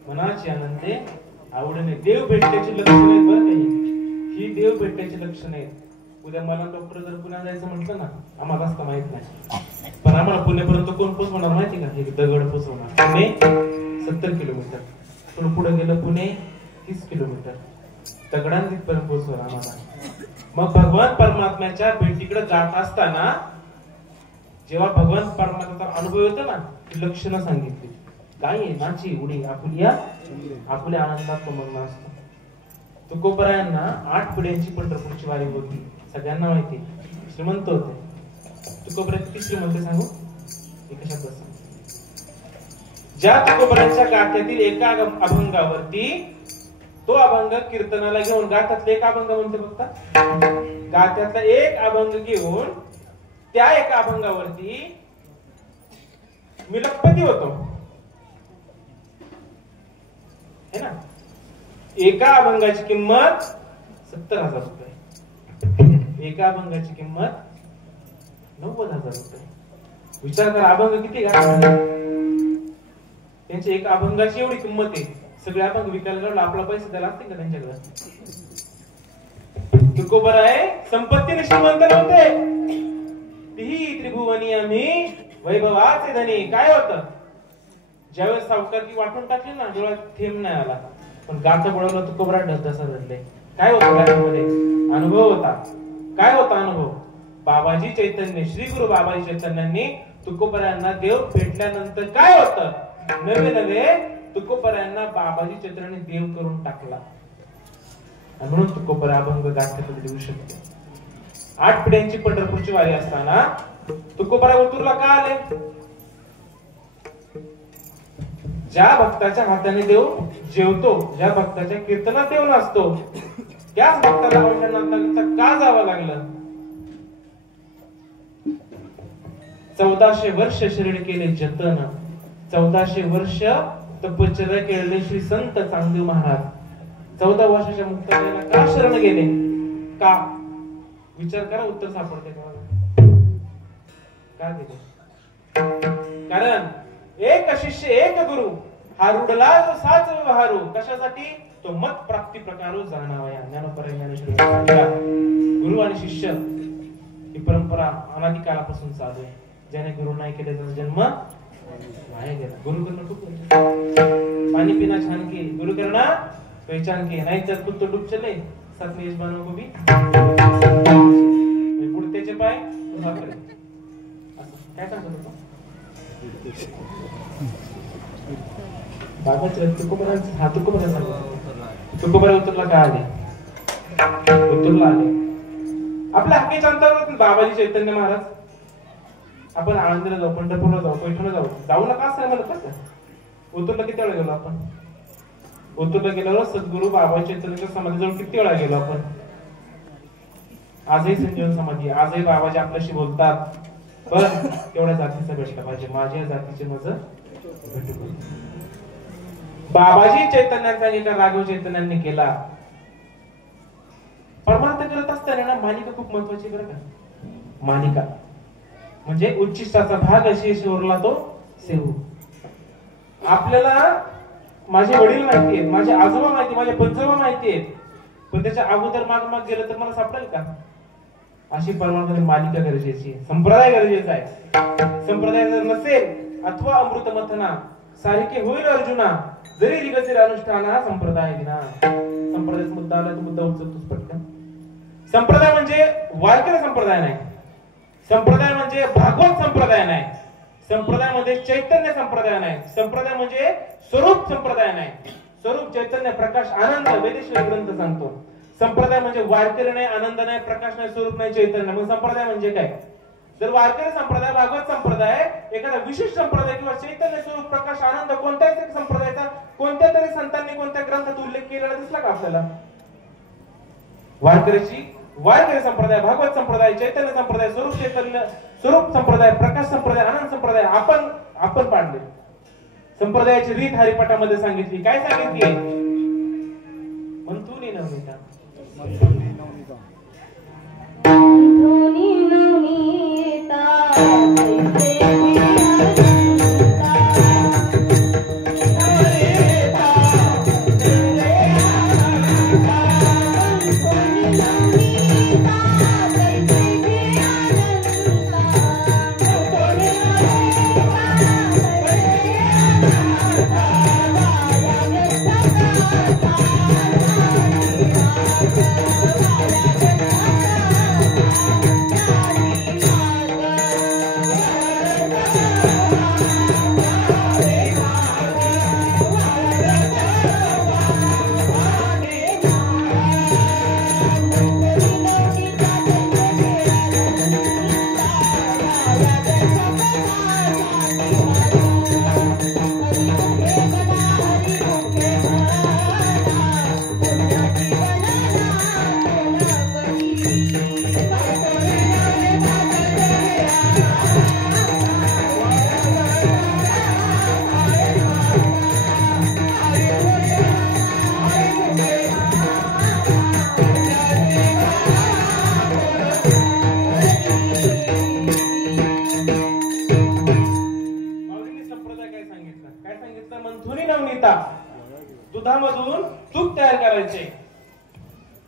मनाची आनंदे आवडणे देव भेटण्याची लक्षण आहेत. बरं काही ही देव भेटण्याची लक्षण आहेत. उद्या मला डॉक्टर जर पुण्यात जायचं म्हटलं ना, आम्हाला रस्ता माहित नाही, पण आम्हाला पुण्यापर्यंत कोण पोचवणार माहिती का? एक दगड पोचवणार. पुणे 70 किलोमीटर, थोडं पुढे गेलं पुणे 30 किलोमीटर, दगडांनी तिथपर्यंत पोचवणार आम्हाला. मग भगवान परमात्म्याच्या भेटीकडे जात असताना जेव्हा भगवान परमात्म्याचा अनुभव येतो ना, ती लक्षणं सांगितली. काय आहे? नाची उडी आपुलिया आपुल्या आनंदात तो मग्न असतो. तुकोबरायांना 8 पिढ्यांची पंढरपूरची वारी होती, सगळ्यांना माहिती. श्रीमंत होते तुकोबरा. किती श्रीमंत सांगू? एका शब्दात सांगू. ज्या तुकोबरांच्या गाथ्यातील एका अभंगावरती तो अभंग कीर्तनाला घेऊन, गाथ्यातले एक अभंग म्हणते फक्त, गाथ्यातला एक अभंग घेऊन त्या एका अभंगावरती मी लखपती होतो है ना. एका अभंगाची किंमत 70,000 रुपये, एका अभंगाची किंमत 90,000 रुपये. विचार करा अभंग किती गाठले. त्यांची एका अभंगाची एवढी किंमत आहे. सगळे अभंग विकायला काढला, आपला पैसे द्यायला असतील का त्यांच्याकडे? तुकोबराय संपत्तीने श्रीमंत नव्हते, तीही त्रिभुवनी आम्ही वैभवाचे धनी. काय होतं? ज्यावेळेस सावकारकी वाटून टाकली ना, डोळ्यात थेंब नाही आला, पण गाचं बुडवलं तुकोबरा ढसढस रडले. काय होतं गाण्यामध्ये? अनुभव होता. काय होता अनुभव? बाबाजी चैतन्य, श्री गुरु बाबाजी चैतन्यांनी तुकोबरायांना देव भेटल्यानंतर काय होतं? नवे नवे तुकोबरायांना बाबाजी चैतन्यांनी देव करून टाकला. आणि म्हणून तुकोबरा अभंग गाथ्यामध्ये देऊ शकतो. 8 पिढ्यांची पंढरपूरची वारी असताना तुकोबरा ओतूरला का आले? ज्या भक्ताच्या हाताने देव जेवतो, ज्या भक्ताच्या कीर्तनात देव नसतो, त्याच भक्ताला पंढरनाथला का जावं लागलं? 1400 वर्ष शिर्डी केले जतन, 1400 वर्ष तपश्चर्या केलेले श्री संत चांगदेव महाराज 14 वर्षाच्या मुक्ताला का शरण गेले? का? विचार करा, उत्तर सापडते का गेले? कारण एक शिष्य एक गुरु, हा रुडला जो साच व्यवहारू. कशासाठी? तो मत प्राप्ती प्रकारो जाणावया. गुरु आणि शिष्य ही परंपरा अनादी काळापासून चालू आहे. ज्याने गुरु नाही केले त्याचा जन्म नाही गेला. गुरु करणं खूप पाणी पिना छान की, गुरु करना पहचान की, नाही तर खुद तो डूब चले साथ में यजमानों को भी बुडतेचे पाय उभा करे. असं काय सांगतो तो बाबाच्या तुकोबरा. हा तुकोबरा सांगतो. तुकोबरा उतरला का आले? उतरला आले आपल्या हक्कीच्या अंतर्गत बाबाजी चैतन्य महाराज. आपण आळंदीला जाऊ, पंढरपूरला जाऊ, पैठणला जाऊ, जाऊ नका असं म्हणत कसं? उतरला किती वेळा गेलो आपण? उतरला गेल्यावर सद्गुरु बाबा चैतन्याच्या समाधीजवळ किती वेळा गेलो आपण? आजही संजीवन समाधी, आजही बाबाजी आपल्याशी बोलतात. पण तेवढ्या जातीचा भेटला पाहिजे, माझ्या जातीचे माझं भेटू. बाबाजी चैतन्यांचा एका राघव चैतन्यांनी केला. परमार्थ करत असताना ना मालिका खूप महत्वाची बरं का. मालिका म्हणजे उच्चिष्टाचा भाग अशी उरला तो सेवू. आपल्याला माझे वडील माहिती आहेत, माझे आजोबा माहिती, माझे पंजोबा माहिती आहेत, पण त्याच्या अगोदर माग गेलं तर मला सापडेल का? अशी परमार्थ मालिका गरजेची, संप्रदाय गरजेचा आहे. संप्रदाय जर नसेल अथवा अमृत मथना सारिके होईल अर्जुना, जरी रिगसिर अनुष्ठाना संप्रदाय विना. संप्रदायाचा मुद्दा आला तो मुद्दा उचलतोच पटकन. संप्रदाय म्हणजे वारकरी संप्रदाय नाही, संप्रदाय म्हणजे भागवत संप्रदाय नाही, संप्रदाय म्हणजे चैतन्य संप्रदाय नाही, संप्रदाय म्हणजे स्वरूप संप्रदाय नाही. स्वरूप चैतन्य प्रकाश आनंद वेदेश्वर ग्रंथ सांगतो. संप्रदाय म्हणजे वारकरी नाही, आनंद नाही, प्रकाश नाही, स्वरूप नाही, चैतन्य. मग संप्रदाय म्हणजे काय? जर वारकरी संप्रदाय, भागवत संप्रदाय, एखादा विशिष्ट संप्रदाय किंवा चैतन्य स्वरूप प्रकाश आनंद कोणत्याच एक संप्रदायाचा कोणत्या तरी संतांनी कोणत्या ग्रंथात उल्लेख केलेला दिसला का आपल्याला? वारकरी संप्रदाय, भागवत संप्रदाय, चैतन्य संप्रदाय, स्वरूप चैतन्य, स्वरूप संप्रदाय, प्रकाश संप्रदाय, आनंद संप्रदाय आपण पाडले. संप्रदायाची रीत हरिपाठामध्ये सांगितली. काय सांगितली? मंथुनी नवनीता. दुधामधून तूप तयार करायचे.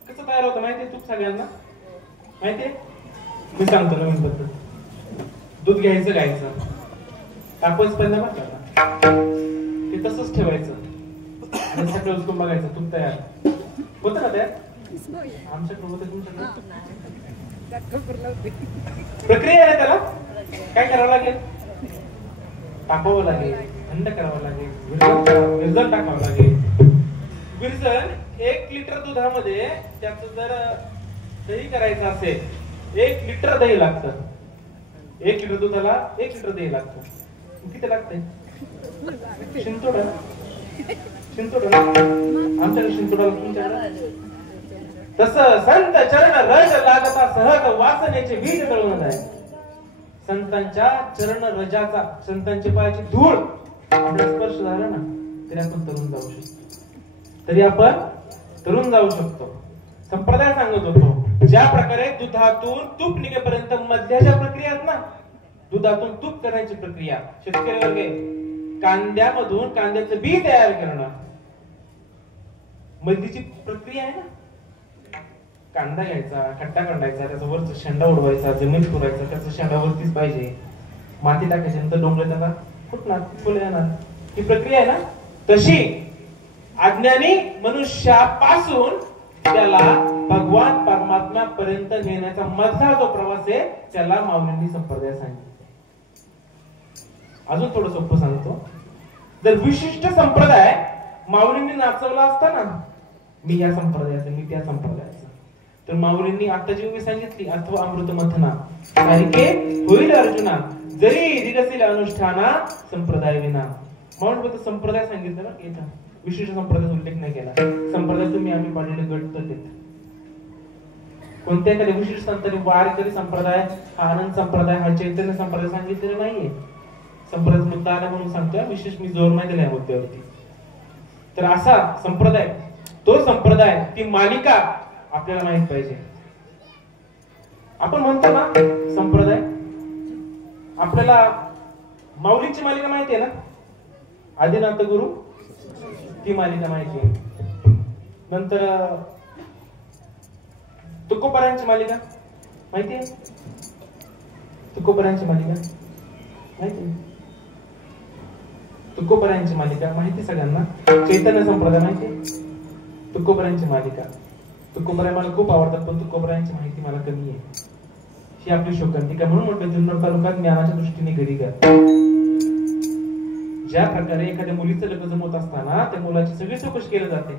कसं तयार होतं माहितीये तूप सगळ्यांना माहितीये? मी सांगतो नवीन पद्धत. दूध घ्यायचं गायचं तापच पण नाही बघा ते तसंच ठेवायचं आणि सगळं उचलून बघायचं तूप तयार होतं ना तयार. आमच्याकडे होतं तुमच्याकडे प्रक्रिया आहे त्याला. काय करावं लागेल? तापवावं लागेल, थंड करावं लागेल, विरजण टाकावं लागेल. विरजण 1 लिटर दुधामध्ये त्याचं जर दही करायचं असेल 1 लिटर दही लागतं. 1 लिटर दुधाला 1 लिटर दही लागतं. किती लागतंय? शिंतोडा आमच्याकडे शिंतोडा तुमच्याकडे. तसं संत चरण रज लागता सहज वासनेचे बीज दळून आहे. संतांच्या चरण रजाचा संतांच्या पायाची धूळ आपला स्पर्श झाला ना तरी आपण तरुण जाऊ शकतो. संप्रदाय सांगत होतो ज्या प्रकारे दुधातून तूप निघेपर्यंत मधल्या ज्या प्रक्रिया आहेत ना दुधातून तूप करण्याची प्रक्रिया शेतकरी वर्ग कांद्यामधून कांद्याचं बी तयार करणं मधलीची प्रक्रिया आहे ना. कांदा घ्यायचा, खट्टा काढायचा, त्याचा वरचा शेंडा उडवायचा, जमीन पुरायचा, त्याचा शेंडा वरतीच पाहिजे, माती टाकायची, नंतर डोंगर त्याला फुटणार फुले येणार. ही प्रक्रिया आहे ना. तशी अज्ञानी मनुष्यापासून त्याला भगवान परमात्म्यापर्यंत नेण्याचा मधला जो प्रवास आहे त्याला माऊलींनी संप्रदाय सांगितलं. अजून थोडं सोपं सांगतो. जर विशिष्ट संप्रदाय माऊलींनी नाचवला असता ना मी या संप्रदायाचं मी त्या संप्रदायाचं तर माऊलींनी आता जी मी सांगितली अथवा अमृत मथना सारखे होईल अर्जुना जरी दिगसील अनुष्ठाना संप्रदाय विना. माऊलीबद्दल संप्रदाय सांगितलं ना येतं विशिष्ट संप्रदायाचा उल्लेख नाही केला. संप्रदाय तुम्ही आम्ही पाडलेले गट तर देत कोणत्या एखाद्या विशिष्ट संतांनी वारकरी संप्रदाय हा आनंद संप्रदाय हा चैतन्य संप्रदाय सांगितलेला नाहीये. संप्रदाय मुद्दा आला म्हणून सांगतोय विशेष मी जोर नाही दिला या मुद्द्यावरती. तर असा संप्रदाय तो संप्रदाय ती मालिका आपल्याला माहित पाहिजे. आपण म्हणतो ना संप्रदाय आपल्याला माऊलीची मालिका माहिती आहे ना. आदिनाथ गुरु ती मालिका माहिती आहे. नंतर तुकोबारायांची मालिका माहिती आहे. तुकोबारायांची मालिका माहिती आहे. तुकोबारायांची मालिका माहिती सगळ्यांना. चैतन्य संप्रदाय माहिती आहे. तुकोबारायांची मालिका तुकोबाराय मला खूप आवडतात पण तुकोबारायांची माहिती मला कमी आहे. ही आपली शोकांतिका म्हणून म्हटलं जुन्नर तालुक्यात ज्ञानाच्या दृष्टीने घडी घ्या. ज्या प्रकारे एखाद्या मुलीचं लग्न जमवत असताना त्या मुलाची सगळी चौकशी केली जाते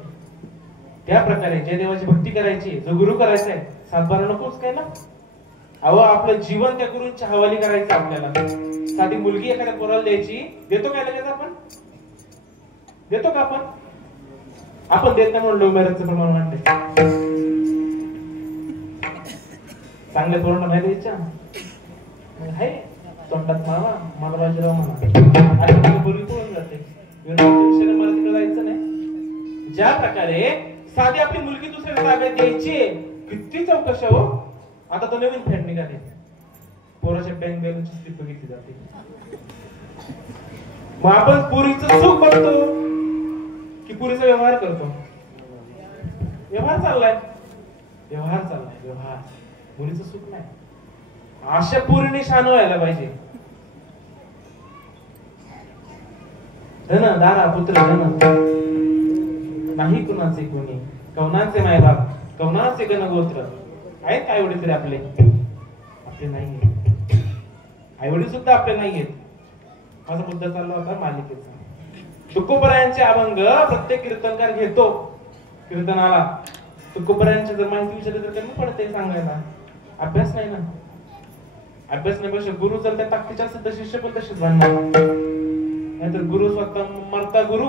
त्या प्रकारे ज्या देवाची भक्ती करायची जो गुरु करायचा आहे 7-12 नकोच काय ना. अहो आपलं जीवन त्या गुरूंच्या हवाली करायचं आपल्याला. साधी मुलगी एखाद्या पोराला द्यायची देतो काय लगेच आपण देतो का आपण देत नाही म्हणून लव्ह मॅरेजचं प्रमाण वाढलंय. चांगल्या पोरांना नाही द्यायच्या हाय तोंडात मावा मला बाजीराव म्हणा अशा बोली पळून जाते. मला तिकडे जायचं नाही. ज्या प्रकारे साधी आपली मुलगी दुसऱ्या ताब्यात द्यायची किती चौकशा हो. आता तो नवीन फॅड निघाले पोराच्या बँक बॅलन्सची स्लिप बघितली जाते. मग आपण पुरीचं सुख बघतो की पुरीचा व्यवहार करतो. व्यवहार चाललाय मुलीचं सुख नाही. अशा पुरीने शान व्हायला पाहिजे. धन दारा पुत्र धन नाही कुणाचे कोणी कवनाचे मायबाप कवनाचे गणगोत्र आहेत आई वडील तरी आपले नाही. आई वडील सुद्धा आपले नाहीयेत. माझा मुद्दा चालला होता मालिकेचा. तुकोबारायांचे अभंग प्रत्येक कीर्तनकार घेतो कीर्तनाला. तुकोबारायांची जर माहिती विचारली तर कमी पडते सांगायला. अभ्यास नाही ना. अभ्यास नाही बस गुरु जर त्या ताकदीच्या असेल तर शिष्य पण तसेच बनणार. नाहीतर गुरु स्वतः मरता गुरु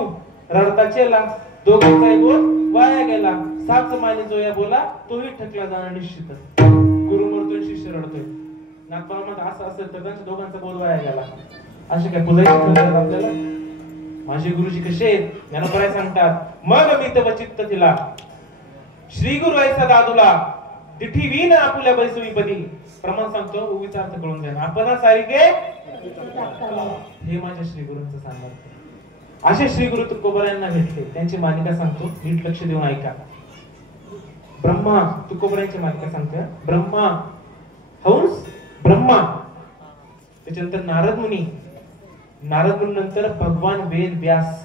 रडता चेला दोघांचा एक वाया गेला. 7 माने जो या बोला तोही ठकला जाणार निश्चितच. गुरु मरतोय, शिष्य रडतोय. नागबाबा असं असेल तर त्यांच्या दोघांचा बोध वाया गेला. असे काय पुजायचे आपल्याला? माझे गुरुजी कसे आहेत? ज्ञानोबराय सांगतात, मग मी तव चित्त तिला श्री गुरु ऐसा दादूला दिठी वीन आपुल्या बैसवीपदी. प्रमाण सांगतो, उगीचा अर्थ कळून द्या. आपण सारिके हे माझ्या श्री गुरूंचं सामर्थ्य. असे श्री गुरु तुकोबरायांना भेटले. त्यांची मालिका सांगतो, नीट लक्ष देऊन ऐका. ब्रह्मा, तुकोबरायांची मालिका सांगतोय. ब्रह्मा, हंस, ब्रह्मा, त्याच्यानंतर नारद मुनी, नारद मुनी नंतर भगवान वेद व्यास,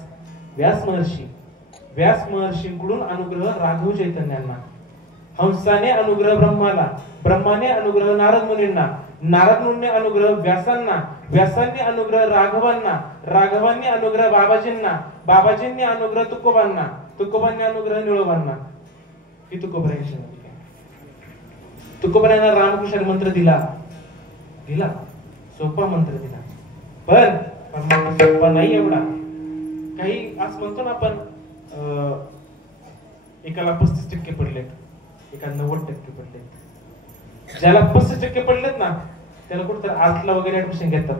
व्यास महर्षी, व्यास महर्षींकडून अनुग्रह राघव चैतन्यांना, हंसाने अनुग्रह ब्रह्माला, ब्रह्माने अनुग्रह नारद मुनींना, नारद मुनींनी अनुग्रह व्यासांना, व्यासांनी अनुग्रह राघवांना, राघवांनी अनुग्रह बाबाजींना, बाबाजींनी अनुग्रह तुकोबांना, तुकोबांनी अनुग्रह निळोबांना. ही तुकोबरायांची मालिका. तुकोबरायांना रामकृष्ण मंत्र दिला, सोपा मंत्र दिला, पण सोपा नाही एवढा. काही आज म्हणतो ना आपण, एकाला 35% पडलेत, एका 90% पडलेत. ज्याला 35% पडलेत ना त्याला कुठेतरी आर्ट्सला वगैरे ऍडमिशन घेतात,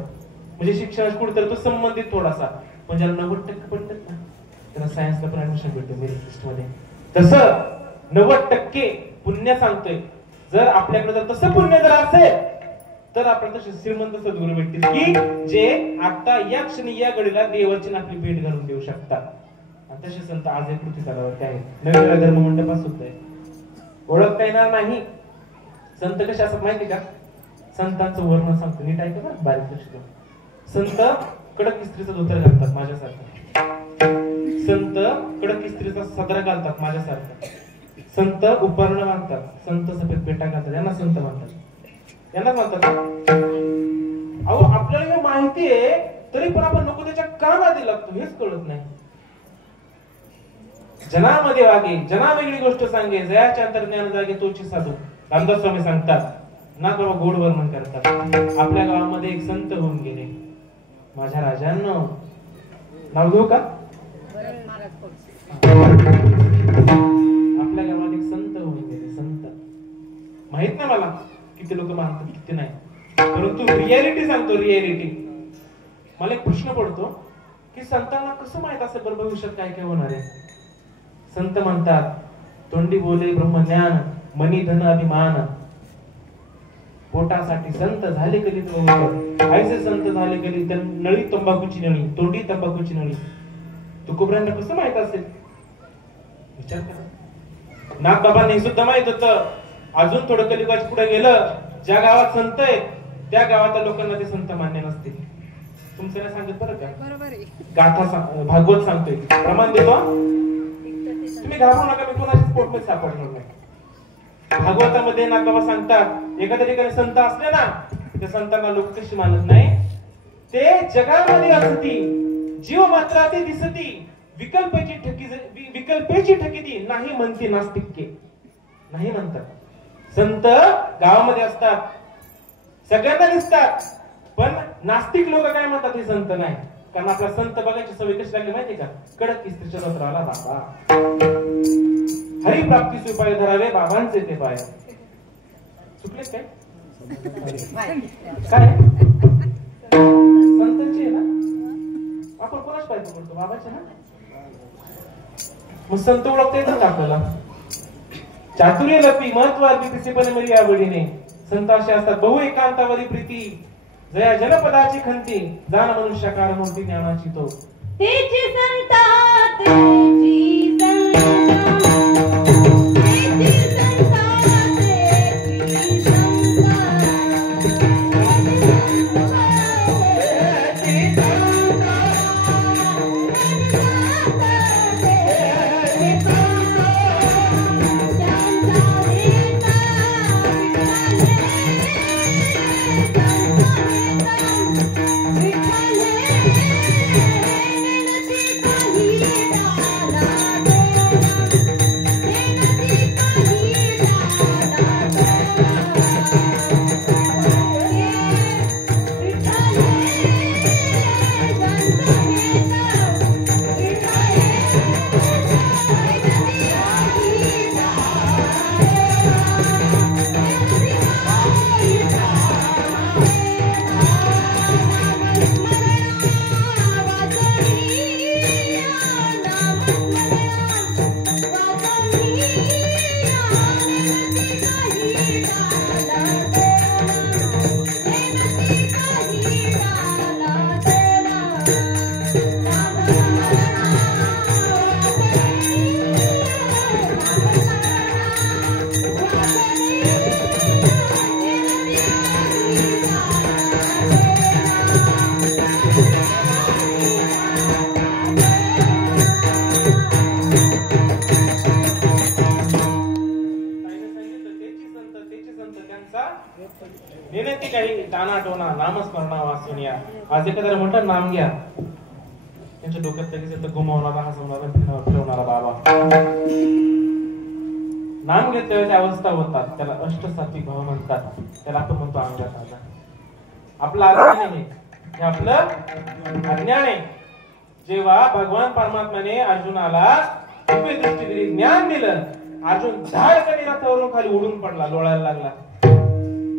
म्हणजे शिक्षणाशी कुठेतरी तो संबंधित थोडासा. पण ज्याला 90% पडलेत ना त्याला सायन्सला पण ऍडमिशन भेटतो मेरिट लिस्ट मध्ये. तसं 90% पुण्य सांगतोय. जर आपल्याकडे जर तसं पुण्य जर असेल तर आपल्याला तसे श्रीमंत सद्गुरू भेटतील की जे आता या क्षणी या घडीला देवाची आपली भेट घालून देऊ शकतात. आणि तसे संत आज एक कृती तलावरती आहेत. नवीन धर्म मंडपात सुद्धा आहे. ओळखता येणार नाही. संत कसे असतात माहिती का? संतांचं वर्णन सांगतो, नीट ऐका ना, बारीक लक्ष द्या. संत कडक इस्त्रीचा धोतर घालतात माझ्यासारखं. संत कडक इस्त्रीचा सदरा घालतात माझ्यासारखं. संत उपर्ण घालतात. संत सफेद पेटा घालतात. यांना संत म्हणतात. यांना म्हणतात. अहो आपल्याला हे माहिती आहे तरी पण आपण नको त्याच्या का नादी लागतो हेच कळत नाही. जनामध्ये वागे, जना वेगळी गोष्ट सांगे, जयाच्या अंतर्ज्ञान जागे तोची साधू. रामदास स्वामी सांगतात ना बाबा, गोड वर्णन करतात. आपल्या गावामध्ये एक संत होऊन गेले. माझ्या राजांनो नाव घेऊ का? आपल्या गावात एक संत होऊन गेले. संत माहित नाही मला किती लोक मानतात किती नाही, परंतु रियालिटी सांगतो. रियालिटी मला एक प्रश्न पडतो की संतांना कसं माहित असेल बरं भविष्यात काय काय होणार आहे. संत म्हणतात, तोंडी बोले ब्रह्मज्ञान, मनी धन अभिमान, पोटासाठी संत झाले कधी ऐसे संत झाले कधी नळी तंबाखूची नळी, तोंडी तंबाखूची नळी. तुकोबरायांना कसं माहित असेल विचार करा. नागबाबांना सुद्धा माहित होतं. अजून थोडं कलियुगाच्या पुढे गेलं, ज्या गावात संत आहेत त्या गावातल्या लोकांना ते संत मान्य नसतील. तुमचं नाही सांगत बरं का? गाथा भागवत सांगतोय, प्रमाण देतो. तुम्ही घाबरू नका, मी कोणाच्या पोटमध्ये सापडणार नाही. भागवतामध्ये नागबाबा सांगतात, एखाद्या ठिकाणी संत असले ना त्या संतांना लोक कशी मानत नाही. ते जगामध्ये असती, जीव मात्र ते दिसती, विकल्पेची ठकीती नाही म्हणती नास्तिके. नाही म्हणतात. संत गावामध्ये असतात, सगळ्यांना दिसतात, पण नास्तिक लोक काय म्हणतात हे संत नाही. कारण आपला संत बघायची सवय कशी लागली माहिती का? कडक इस्त्रीच्या धोतराला बाबा, हरिप्राप्तीचे उपाय धरावे बाबांचे ते पाय. चुकले काय? काय संतांची आहे ना, आपण कोणाच पाय पकडतो? बाबाचे ना. मग संत ओळखता येतात आपल्याला. चातुर्य लपी महत्वाची प्रीतीपणे मरी आवडीने. संत असे असतात, बहु एकांतावरी प्रीती, जया जनपदाची खंती, जाण मनुष्याकार मोठी ज्ञानाची तो. तेची संता, तेची संता, तेची संता, तेची संता, नेनेती काही टाणाटोना नामस्मरणा वाचूनिया. आज एखाद्याला म्हणतात नाम घ्या, त्यांच्या डोक्यात लगेच येतं घुमवणारा, हसवणारा, फिरवणारा बाबा. नाम घेतल्यावर त्या अवस्था होतात, त्याला अष्टसात्विक भाव म्हणतात. त्याला आपण म्हणतो अंगात आला. आपलं अज्ञान आहे, हे आपलं अज्ञान आहे. जेव्हा भगवान परमात्माने अर्जुनाला दिव्य दृष्टी दिली, ज्ञान दिलं, अर्जुन धाडकने रथावरून खाली उडून पडला, लोळायला लागला.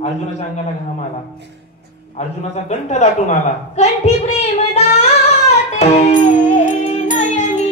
अर्जुनाच्या अंगाला घाम आला, अर्जुनाचा कंठ दाटून आला. कंठी प्रेम दाटे नयनी कंठी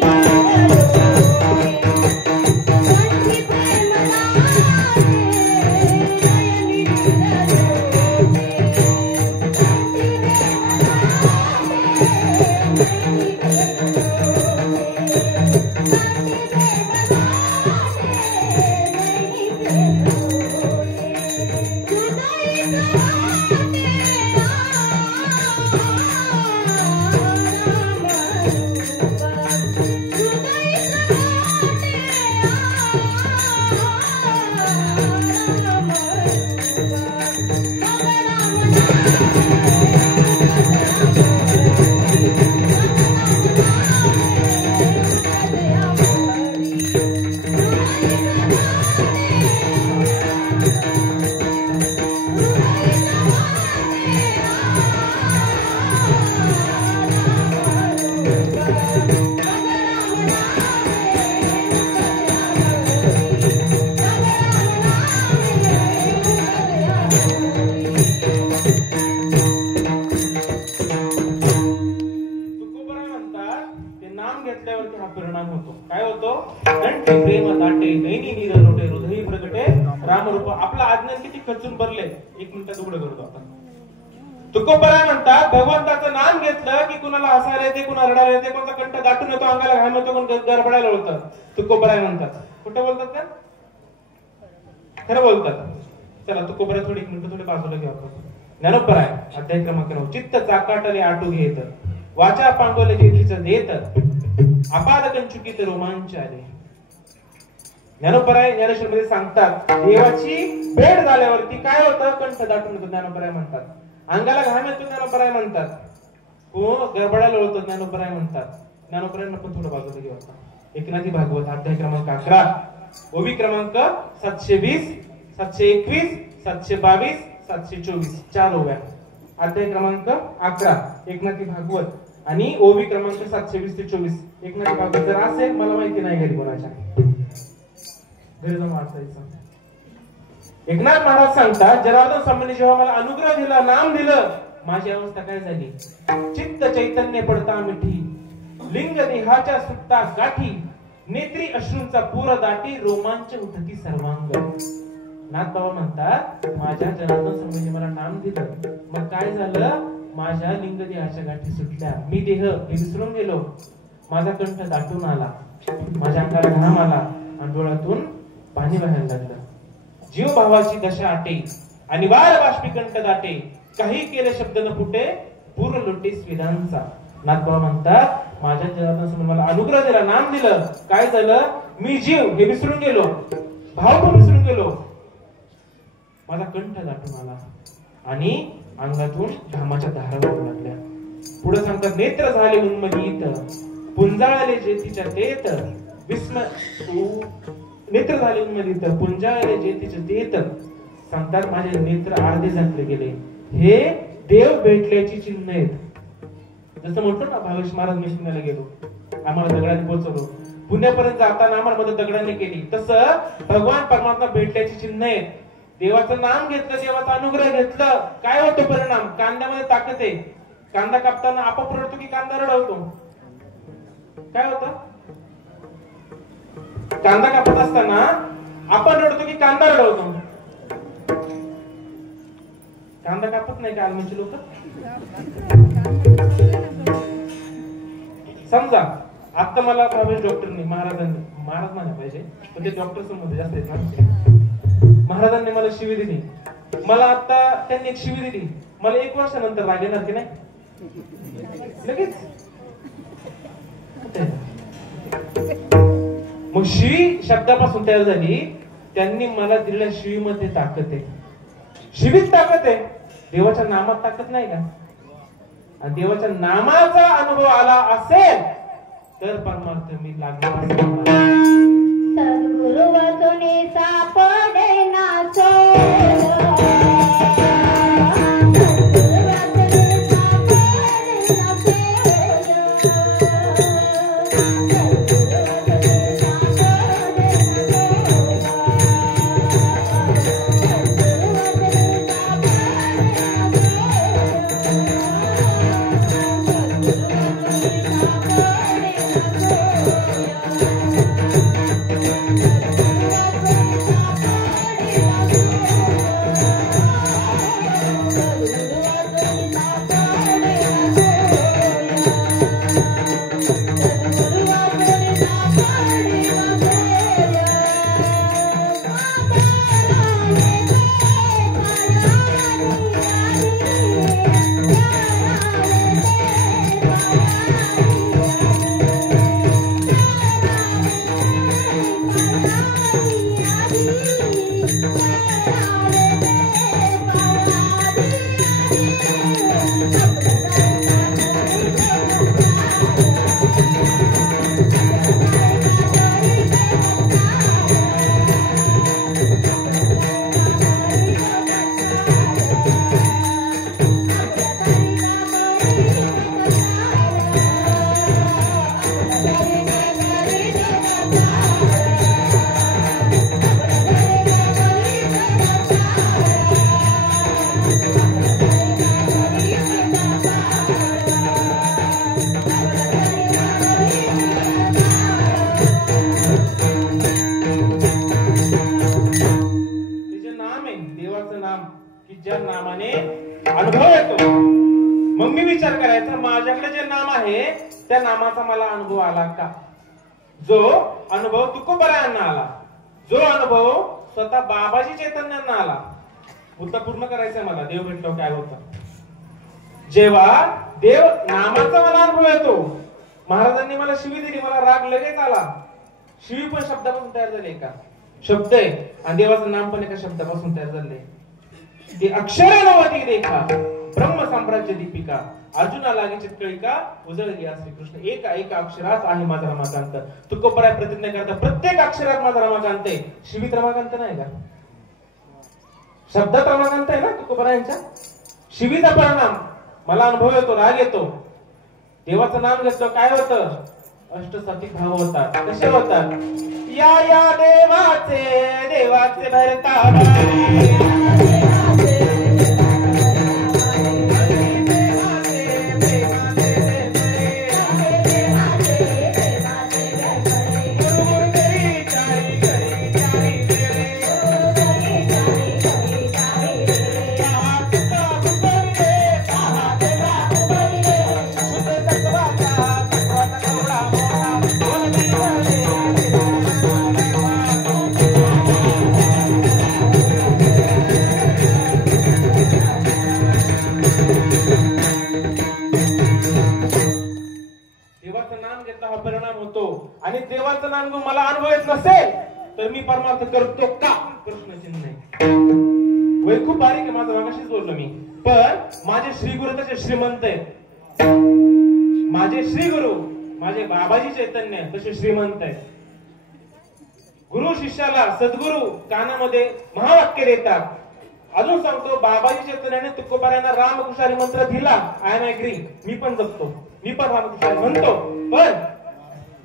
प्रेम दाटे नयनी तुकोबरा म्हणतात, भगवंताचं नाम घेतलं की कुणाला हसायला येते, कुणाला रडायला येते, कोणता कंठ दाटून येतो, अंगाला घाम येतो, कोण गडबडायला होतं. तुकोबरा म्हणतात. कुठे बोलतात का? खरं बोलतात. चला तुकोबरा थोडी मिनिटं थोडी बाजूला घ्या. ज्ञानोबरा आहे अध्याय क्रमांक 9. चित्त चाकाटले आटू घेत, वाचा पांगोले जेथीच देत, अपाद कंचुकीत रोमांच आले. ज्ञानोबराय ज्ञानेश्वर मध्ये सांगतात, देवाची भेट झाल्यावरती काय होतं? कंठ दाटून येतो, ज्ञानोबराय म्हणतात. अंगाला घाम येतो, ज्ञानोबराय म्हणतात. हो, गडबडायला होतं, ज्ञानोबराय म्हणतात. ज्ञानोबरायांना पण थोडं बाजूला घेऊ आता. एकनाथी भागवत अध्याय क्रमांक 11, ओवी क्रमांक 720, 721, 722, 724, 4 ओव्या. अध्याय क्रमांक 11 एकनाथी भागवत आणि ओवी क्रमांक 720 ते 24. एकनाथी भागवत जर असेल, मला माहिती नाही घरी कोणाच्या, घरी जाऊन वाचायचं. एकनाथ महाराज सांगतात, जरार्दन स्वामींनी जेव्हा मला अनुग्रह दिला, नाम दिलं, माझी अवस्था काय झाली? चित्त चैतन्य पडता मिठी, लिंग देहाच्या सुट्टा गाठी, नेत्री अश्रूंचा पूर दाटी, रोमांच उठती सर्वांग. नाथ बाबा म्हणतात, माझ्या जनार्दन स्वामींनी मला नाम दिलं, मग काय झालं? माझ्या लिंग देहाच्या गाठी सुटल्या, मी देह हे विसरून गेलो, माझा कंठ दाटून आला, माझ्या अंगाला घाम आला आणि डोळ्यातून पाणी व्हायला लागलं. जीव भावाची दशा आटे आणि वार बाष्पी कंठ दाटे, काही केले शब्द न फुटे, पूर्ण लोटे स्वेदांचा. नाथबाबा म्हणतात, माझ्या जनार्दन स्वामींनी मला अनुग्रह दिला, नाम दिलं, काय झालं? मी जीव हे विसरून गेलो, भाव पण विसरून गेलो, माझा कंठ दाटून आला आणि अंगातून घामाच्या धारा वाहू लागल्या. पुढे सांगतात, नेत्र झाले उन्मदित, पुंजाळले जेथीच्या देत, नेत्र झाले उन्मदित, पुंजाळले जेथीच्या देत. सांगतात, माझे नेत्र अर्धे झाकले गेले. हे देव भेटल्याची चिन्ह आहेत. जसं म्हणतो ना, भावेश महाराज मी पुण्याला गेलो, आम्हाला दगडाने पोहोचवलो, पुण्यापर्यंत जाताना आम्हाला मदत दगडाने केली, तसं भगवान परमात्मा भेटल्याची चिन्ह आहेत. देवाचं नाम घेतलं, देवाचा अनुग्रह घेतलं, काय होतो परिणाम? कांद्यामध्ये ताकद आहे. कांदा कापताना आपोआप रडतो की कांदा रडवतो? काय होतं? कांदा कापत असताना आपण रडतो की कांदा रडवतो? कांदा कापत नाही का आलमची लोक? समजा आता मला भावेश डॉक्टरनी महाराज म्हणायला पाहिजे पण ते डॉक्टर समोर जास्त आहेत ना. महाराजांनी मला शिवी दिली, मला आता त्यांनी एक शिवी दिली, मला 1 वर्षानंतर राग येणार की नाही? लगेच. मग शिवी शब्दापासून तयार झाली. त्यांनी मला दिलेल्या शिवीमध्ये ताकद आहे. शिवीत ताकद आहे, देवाच्या नामात ताकद नाही का? आणि देवाच्या नामाचा अनुभव आला असेल तर परमार्थ मी लागणार. सद्गुरु वाचूने सापडे ना सोड. मग मी विचार करायचा माझ्याकडे जे नाम आहे त्या नामाचा मला अनुभव आला का? जो अनुभव तुकोबरायांना आला, जो अनुभव स्वतः बाबाजी चैतन्यांना आला. मुद्दा पूर्ण करायचा मला. देव भेटलो काय होतं? जेव्हा देव नामाचा मला अनुभव येतो. महाराजांनी मला शिवी दिली, मला राग लगेच आला. शिवी पण शब्दापासून तयार झाली का? शब्द आहे आणि देवाचं नाम पण एका शब्दापासून तयार झाले. ते अक्षरानवती देखा ब्रह्म साम्राज्य दीपिका अर्जुना लागे चितकळिका उजळली श्रीकृष्ण. एका अक्षरात आहे माझा रमाकांत. तुकोबराय प्रतिज्ञा करता प्रत्येक अक्षरात माझा रमाकांत आहे. शिवीत रमाकांत नाही का? शब्दात रमाकांत आहे ना तुकोबरायांच्या. शिवीचा परिणाम मला अनुभव येतो, राग येतो. देवाचं नाम घेतलं काय होतं? अष्टसती भाव होतात. कसे होतात? या देवाचे भरता आणि देवाचं नाम घेऊन मला अनुभव येत नसेल तर मी परमार्थ करतो का? प्रश्नचिन्ह नाही. वय खूप बारीक आहे माझं, मागाशीच बोललो मी. पण माझे श्री गुरु तसे श्रीमंत आहेत. माझे श्री गुरु माझे बाबाजी चैतन्य तसे श्रीमंत आहेत. गुरु शिष्याला सद्गुरु कानामध्ये महावाक्य देतात. अजून सांगतो, बाबाजी चैतन्याने तुकोबारायांना रामकृष्ण मंत्र दिला. I am agree. मी पण जगतो, मी पण रामकृष्ण म्हणतो. पण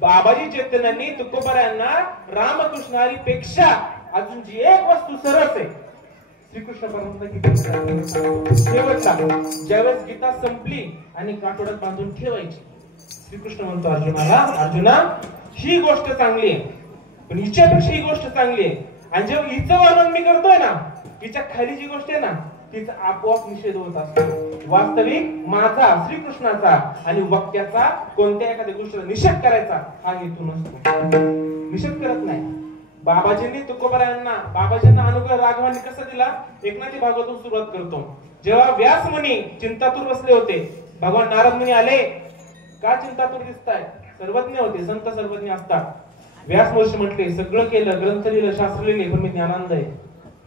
बाबाजी चैतन्यांनी तुकोबारायांना रामकृष्णारी पेक्षा अजून जी एक वस्तू सरस आहे श्रीकृष्ण परमात्मा शेवटला ज्यावेळेस गीता संपली आणि काठोड्यात बांधून ठेवायची, श्रीकृष्ण म्हणतो अर्जुनाला, अर्जुना ही गोष्ट चांगली आहे पण हिच्यापेक्षा ही गोष्ट चांगली आहे. आणि जेव्हा हिचं वर्णन मी करतोय ना, तिच्या खाली जी गोष्ट आहे ना तिचा आपोआप निषेध होत असतो. वास्तविक माझा श्रीकृष्णाचा आणि वक्त्याचा कोणत्या एखाद्या गोष्टीचा निषेध करायचा हा हेतू नसतो. निषेध करत नाही. बाबाजींनी तुकोबारायांना बाबाजींना अनुग्रह राघवांनी कसा दिला एकनाथी भागवतून सुरुवात करतो. जेव्हा व्यास मुनी चिंतातूर बसले होते, भगवान नारद मुनी आले. का चिंतातूर दिसताय? सर्वज्ञ होते, संत सर्वज्ञ असतात. व्यास महर्षी म्हटले सगळं केलं, ग्रंथ लिहिलं, शास्त्र लिहिले, पण मी ज्ञानांध आहे,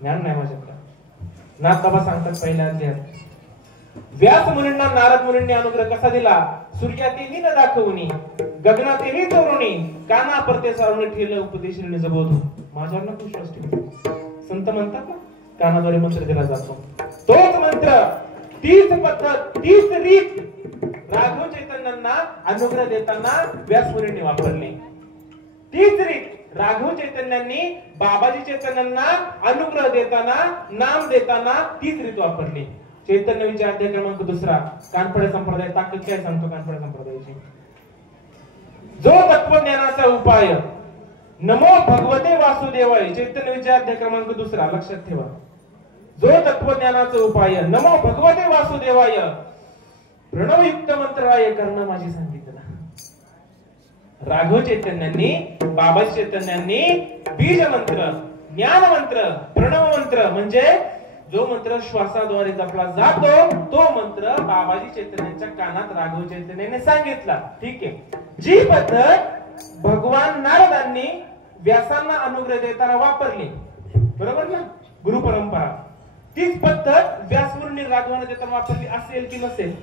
ज्ञान नाही माझ्याकडे. नाथ बाबा सांगतात पहिल्या अध्यायात व्यास मुनींना नारद मुनींनी अनुग्रह कसा दिला. सूर्यातेही न दाखवणी, गगनातेही चोरुणी, काना परते सारून ठेल उपदेशनी जबोध. माझ्यावर नको विश्वास ठेवू. संत म्हणतात ना कानाद्वारे मंत्र दिला जातो. तोच मंत्र, तीच पद्धत, तीच रीत राघव चैतन्यांना अनुग्रह देताना व्यास मुनींनी वापरली. तीच रीत राघव चैतन्यांनी बाबाजी चैतन्यांना अनुग्रह देताना नाम देताना तीच रीत वापरली. चैतन्य विचार अध्याय क्रमांक 2 कानफडे संप्रदाय ताकद काय सांगतो कानफडे संप्रदायाची. जो तत्वज्ञानाचा उपाय नमो भगवते वासुदेवाय. चैतन्य विचार अध्याय क्रमांक 2 लक्षात ठेवा. जो तत्वज्ञानाचा उपाय नमो भगवते वासुदेवाय प्रणवयुक्त मंत्राय कर्ण माझी सांगितलं. राघव चैतन्यांनी बाबाजी चैतन्यांनी बीज मंत्र, ज्ञान मंत्र, प्रणव मंत्र म्हणजे जो मंत्र श्वासाद्वारे जपला जातो तो मंत्र बाबाजी चैतन्यांच्या कानात राघव चैतन्याने सांगितला. ठीक आहे. जी पद्धत भगवान नारदांनी व्यासांना अनुग्रह देताना वापरली, बरोबर ना, गुरु परंपरा, तीच पद्धत व्यासमुनी राघवांना देताना वापरली असेल की नसेल?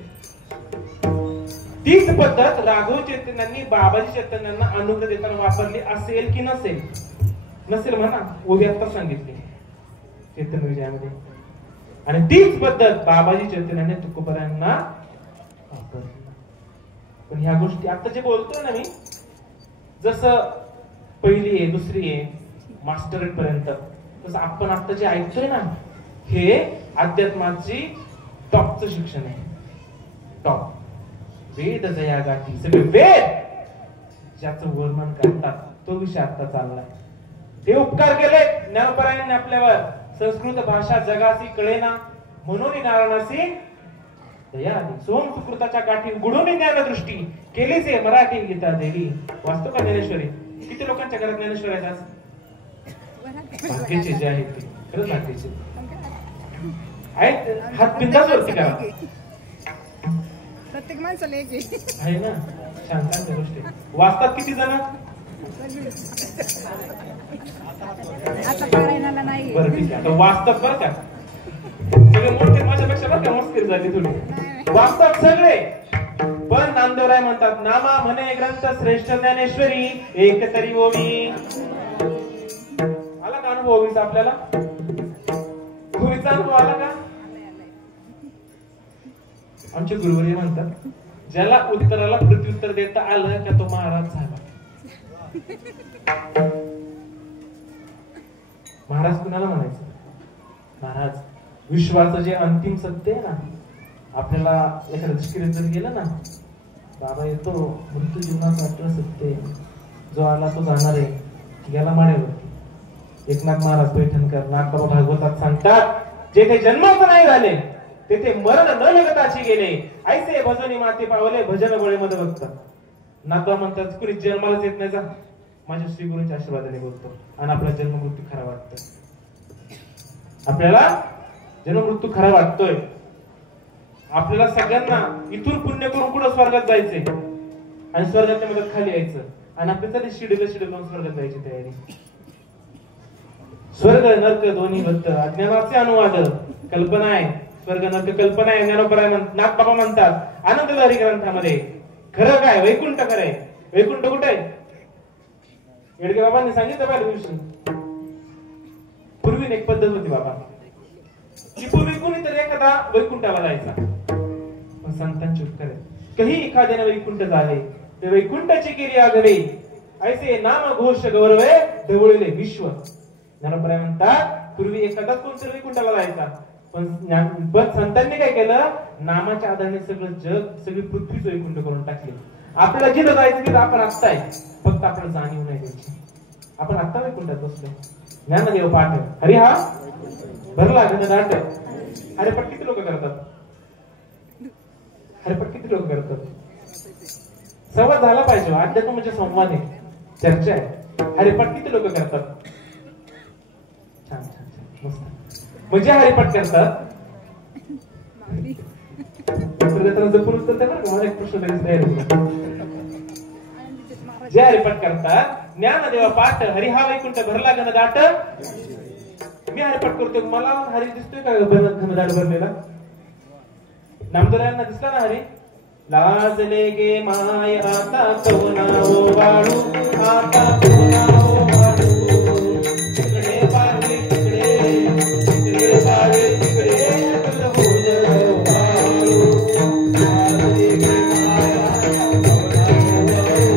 तीच पद्धत राघव चैतन्यांनी बाबाजी चैतन्यांना अनुग्रह देताना वापरली असेल की नसेल? नसेल म्हणा, उभी आता सांगितली चैतन्य विजयामध्ये. आणि तीच पद्धत बाबाजी चैतन्याने तुकोबारायांना वापरली. पण ह्या गोष्टी आता जे बोलतोय ना मी, जसं पहिली आहे, दुसरी आहे, मास्टरेट पर्यंत, तसं आपण आता जे ऐकतोय ना हे अध्यात्माची टॉपचं शिक्षण आहे. टॉप वेद जया गाठी, सगळे वेद ज्याचं वर्णन करतात तो विषय आता चाललाय. ते उपकार केले ज्ञानपरायणाने आपल्यावर. संस्कृत भाषा जगासी कळेना म्हणून नारायणासी दया आली. सोम सुकृताच्या काठी गुढून ज्ञानदृष्टी केलीच आहे मराठी गीता देवी. वाचतो का ज्ञानेश्वरी? किती लोकांच्या घरात ज्ञानेश्वरी आहेत आज? भाग्याचे जे आहेत ते, खरंच भाग्याचे आहेत. हात बिंदास वरती करा. प्रत्येक माणसाला एक आहे ना, शांतांची गोष्ट आहे. वाचतात किती जण? आता पारायणाला नाही. बरं ठीक आहे, आता वाचतात बरं का सगळे मोठे, माझ्यापेक्षा बरं का मस्करी झाली थोडी. वाचतात सगळे, पण नामदेवराय म्हणतात नामा म्हणे ग्रंथ श्रेष्ठ ज्ञानेश्वरी एक तरी ओवी. आला का अनुभव ओवीचा आपल्याला? ओवीचा अनुभव आला का? आमचे गुरुवर्य म्हणतात ज्याला उत्तराला प्रत्युत्तर देता आलं का तो महाराज झाला. महाराज कुणाला म्हणायचं? महाराज विश्वाचं जे अंतिम सत्य आहे ना, आपल्याला एखाद्या दृष्टीने जर गेलं ना, बाबा येतो मृत्यू जीवनाचं आपलं सत्य आहे, जो आला तो जाणार आहे, गेला माड्यावरती. एकनाथ महाराज पैठणकर नाथबाबा भागवतात सांगतात जेथे जन्मच नाही झाले तेथे मरण न लगताची गेले, ऐसे भजनी माते पावले भजन बळे मद भक्त. नाथबाबा म्हणतात कुणी जन्मालाच येत नाही जा, माझ्या श्री गुरूंच्या आशीर्वादाने बोलतो. आणि आपला जन्म मृत्यू खरा वाटतोय, आपल्याला जन्म मृत्यू खरा वाटतोय. आपल्याला सगळ्यांना इथून पुण्य करून पुढे स्वर्गात जायचंय आणि स्वर्गाच्या मदत खाली यायचं. आणि आपल्याला शिडीला स्वर्गात जायची तयारी. स्वर्ग नरक दोन्ही बद्ध अज्ञानाचे अनुवाद कल्पना आहे. स्वर्ग नरक कल्पना आहे. ज्ञानोबराय नाथ बाबा म्हणतात आनंदधारी ग्रंथामध्ये खरं काय वैकुंठ खरंय. वैकुंठ कुठे आहे? येडगे बाबांनी सांगितलं पाहिजे. पूर्वी एक पद्धत होती बाबा की पूर्वी कोणीतरी एखादा वैकुंठाला जायचा, पण संतांची उत्तर आहे काही एखाद्याने वैकुंठ झाले ते वैकुंठाची केली आगळे, ऐसे नाम घोष गौरवे ढवळले विश्व. ज्ञानोबराय म्हणतात पूर्वी एखादा कोणतरी वैकुंठाला जायचा, पण संतांनी काय केलं, नामाच्या आधाराने सगळं जग सगळी पृथ्वीच वैकुंठ करून टाकली. आपल्याला जिथं जायचं तिथं आपण आत्ता आहे, फक्त आपल्याला जाणीव नाही द्यायची. आपण आत्ता वैकुंठात बसलोय. ज्ञानदेव पाठ हरी हा भरला घनदाट. हरिपाठ किती लोक करतात? हरिपाठ किती लोक करतात? संवाद झाला पाहिजे. अध्यात्म म्हणजे संवाद आहे, चर्चा आहे. हरिपाठ किती लोक करतात? छान छान छान मस्त. म्हणजे हरिपाठ करतात जपून उत्तर द्या बरं का. मला एक प्रश्न लगेच तयार होतो. जे हरिपाठ करतात ज्ञानदेवा पाठ हरी हा वैकुंठ भरला घनदाट. मी हरिपाठ करतोय, मला हरी दिसतोय का घनदाट भरलेला? नामदेवांना दिसला ना हरी? लाजले गे माय आता कवना वाळू, आता कवना वाळू. तिकडे पावे तिकडे, तिकडे पावे तिकडे, तुझं होईल वाळू. लाजले गे माय आता कवना वाळू,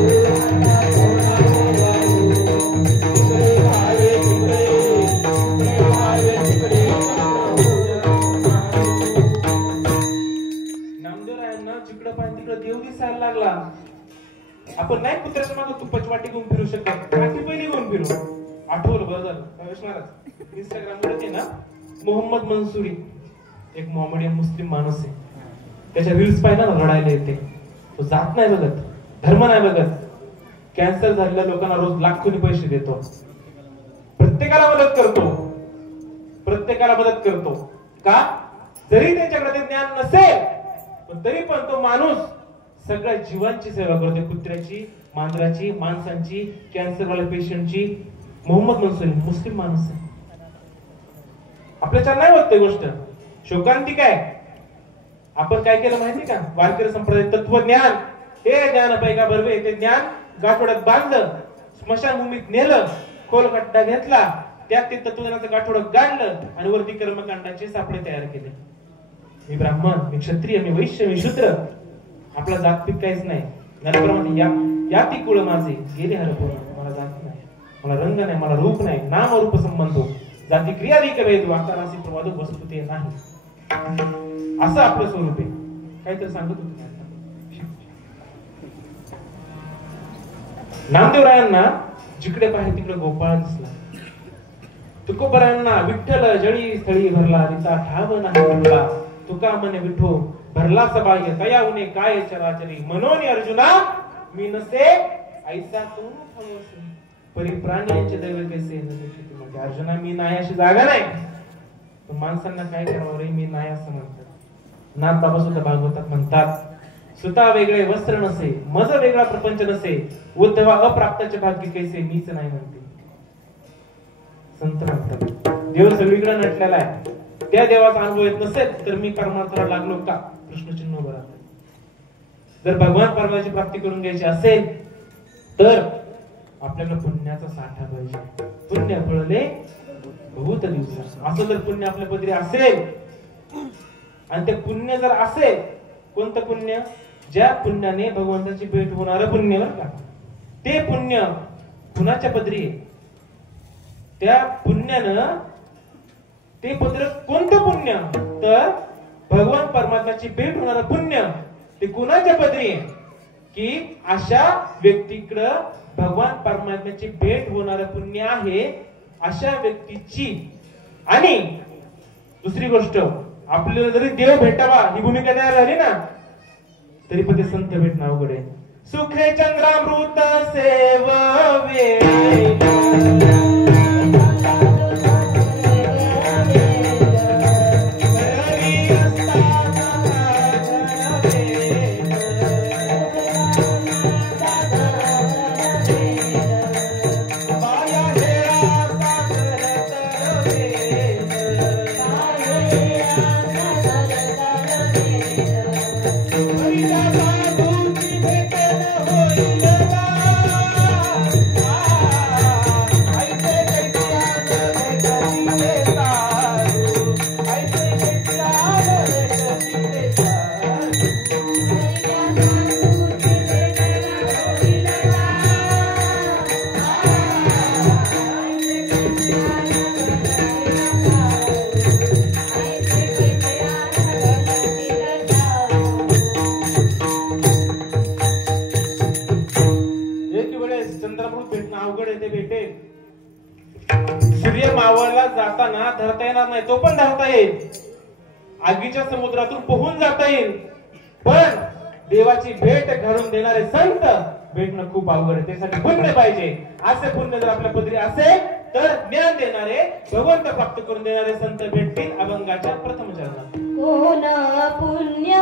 तिकडे पावे तिकडे, तिकडे पावे तिकडे. जिकडं पाहिजे तिकडं देव दिसायला लागला. आपण नाही कुत्र्याच्या मागे तुपाची वाटी घेऊन फिरू शकत, वाटी पहिली घेऊन फिरू. आठवलं बरं झालं. इंस्टाग्राम वर ना मोहम्मद मंसुरी एक मोहम्मदियन मुस्लिम माणूस आहे. त्याच्या रील्स पाहिला ना रडायला येते. तो जात नाही बघत, धर्म नाही बघत. कॅन्सर झालेल्या लोकांना रोज लाखोनी पैसे देतो. प्रत्येकाला मदत करतो, प्रत्येकाला मदत करतो. का? जरी त्यांच्याकडे ज्ञान नसेल पण तरी पण तो माणूस सगळ्या जीवांची सेवा करतो. कुत्र्याची, मांजराची, माणसांची, कॅन्सरवाल्या पेशंटची. मोहम्मद मंसुरी मुस्लिम माणूस आहे. आपल्याच्या नाही होत ते गोष्ट. शोकांतिक आहे. आपण काय केलं माहिती का? वारकरी संप्रदाय तत्वज्ञान हे ज्ञान पैका बरवे ते ज्ञान गाठोड्यात बांधलं, स्मशानभूमीत नेलं, खोल गड्डा घेतला, त्यात ते तत्वज्ञानाचं गाठोडं गाडलं आणि वरती कर्मकांडाचे सापळे तयार केले. मी ब्राह्मण, मी क्षत्रिय, मी वैश्य, मी शूद्र. आपला जातपीत काहीच नाही. नरप्रमाणे या ती कुळ माझे गेले हरपून. मला जात नाही, मला रंग नाही, मला रूप नाही, नाम रूप संबंध जाती क्रियाधिक भेद वाकारासी प्रवाद वस्तू ते नाही. असं आपलं स्वरूप आहे. काहीतरी सांगत होतो नामदेवरायांना. जिकडे पाहिजे तिकडे गोपाळ दिसला. तुकोबरायांना विठ्ठल जळी स्थळी भरला, तिचा ठाव नाही भरला. तुका म्हणे विठो भरला सबाह्य, तया उने काय चराचरी. मनोनी अर्जुना मी नसे ऐसा तू ठावसे, परी प्राण्यांचे दैव कैसे नसे. म्हणजे अर्जुना मी नाही अशी जागा नाही. पण माणसांना काय करावं रे, मी नाही असं म्हणतात. नाथ बाबा सुद्धा भागवतात म्हणतात, सुता वेगळे वस्त्र नसे, मज वेगळा प्रपंच नसे, उद्धवा अप्राप्ताचे भाग्य कैसे. मीच नाही म्हणते. संत म्हणतात देव सगळीकडे नटलेला आहे. त्या देवाचा अनुभव येत नसेल तर मी कर्मार्थाला लागलो का? प्रश्नचिन्ह उभं राहतं. जर भगवान परमाची प्राप्ती करून घ्यायची असेल तर आपल्याला पुण्याचा साठा पाहिजे. पुण्य फळले बहुत दिवस. असं जर पुण्य आपल्या पदरी असेल आणि ते पुण्य जर असेल, कोणतं पुण्य? ज्या पुण्याने भगवंताची भेट होणार पुण्य बरं का. ते पुण्य कुणाच्या पदरी आहे? त्या पुण्यानं ते पत्र कोणतं पुण्य? तर भगवान परमात्म्याची भेट होणार पुण्य. ते कुणाच्या पदरी आहे? की अशा व्यक्तीकडं भगवान परमात्म्याची भेट होणार पुण्य आहे, अशा व्यक्तीची. आणि दुसरी गोष्ट, आपल्याला जरी देव भेटावा ही भूमिका तयार झाली ना, तरी पण ते संत भेटणं अवघड आहे. सुखे चंद्रामृत सेववे येणार नाही तो पण धावता येईल, आगीच्या समुद्रातून पोहून जाता येईल, पण देवाची भेट घडून देणारे संत भेटणं खूप अवघड आहे. त्यासाठी पुण्य पाहिजे. असे पुण्य जर आपल्या पदरी असेल तर ज्ञान देणारे, भगवंत प्राप्त करून देणारे संत भेटतील अभंगाच्या प्रथम चरणात. कोण पुण्य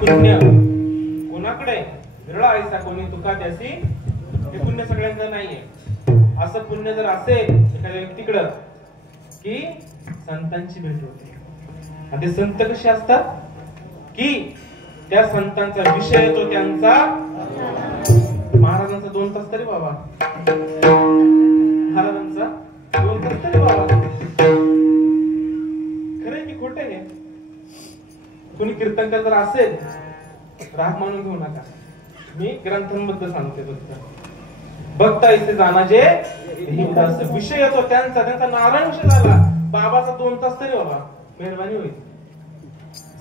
पुण्य कोणाकडे विरळा ऐसा कोणी तुका त्यासी, हे पुण्य सगळ्यांचं नाहीये. असं पुण्य जर असेल एखाद्या व्यक्तीकडं की संतांची भेट होते. आणि ते संत कसे असतात की त्या संतांचा विषय तो त्यांचा, महाराजांचा 2 तास तरी बाबा, महाराजांचा 2 तास तरी बाबा, खरंय की खोटे आहे? कोणी कीर्तनकार जर असेल राग मानून घेऊ नका, मी ग्रंथांबद्दल सांगते. भक्त ऐसे जाना जे विषय येतो त्यांचा, त्यांचा नारायण विषय झाला, बाबाचा 2 तास तरी बाबा मेहरबानी होईल.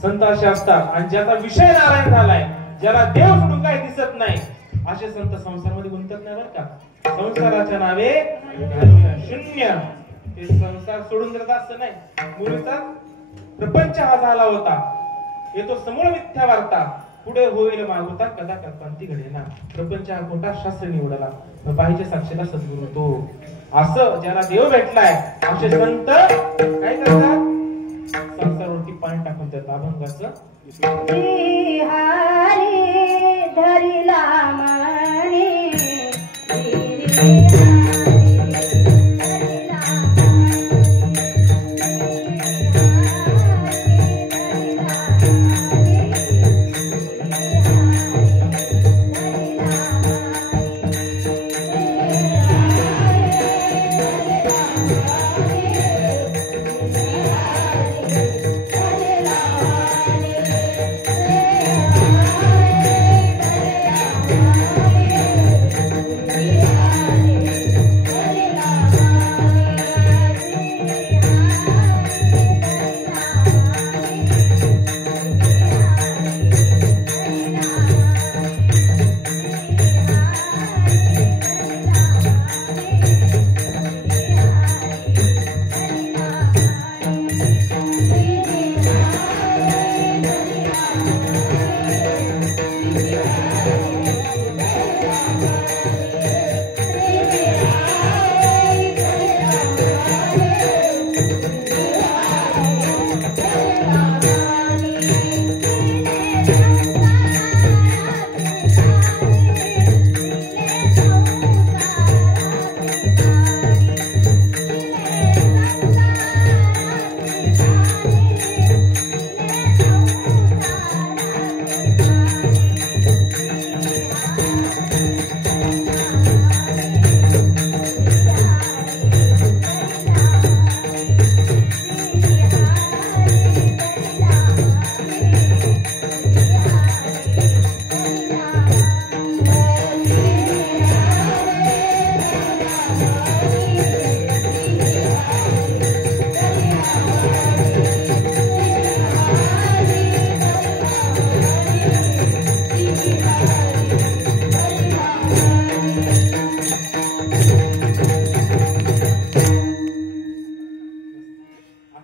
संत असे असतात आणि ज्याचा विषय नारायण झालाय, ज्याला देव सोडून काही दिसत नाही, असे संत संसारामध्ये गुंतत नाही बरं का. संसाराच्या नावे शून्य, ते संसार सोडून जात असं नाही. मुलीचा प्रपंच हा झाला होता, येतो समूळ मिथ्या वार्ता, पुढे होईल मागुता कदा कल्पांती घडेना. प्रपंच हा खोटा शास्त्र निवडला, पाहिजे साक्षीला सद्गुरू तो. असं ज्याला देव भेटलाय असे संत काय करतात, संसारावरती पाणी टाकून देतात. अभंगाचं धरिला माने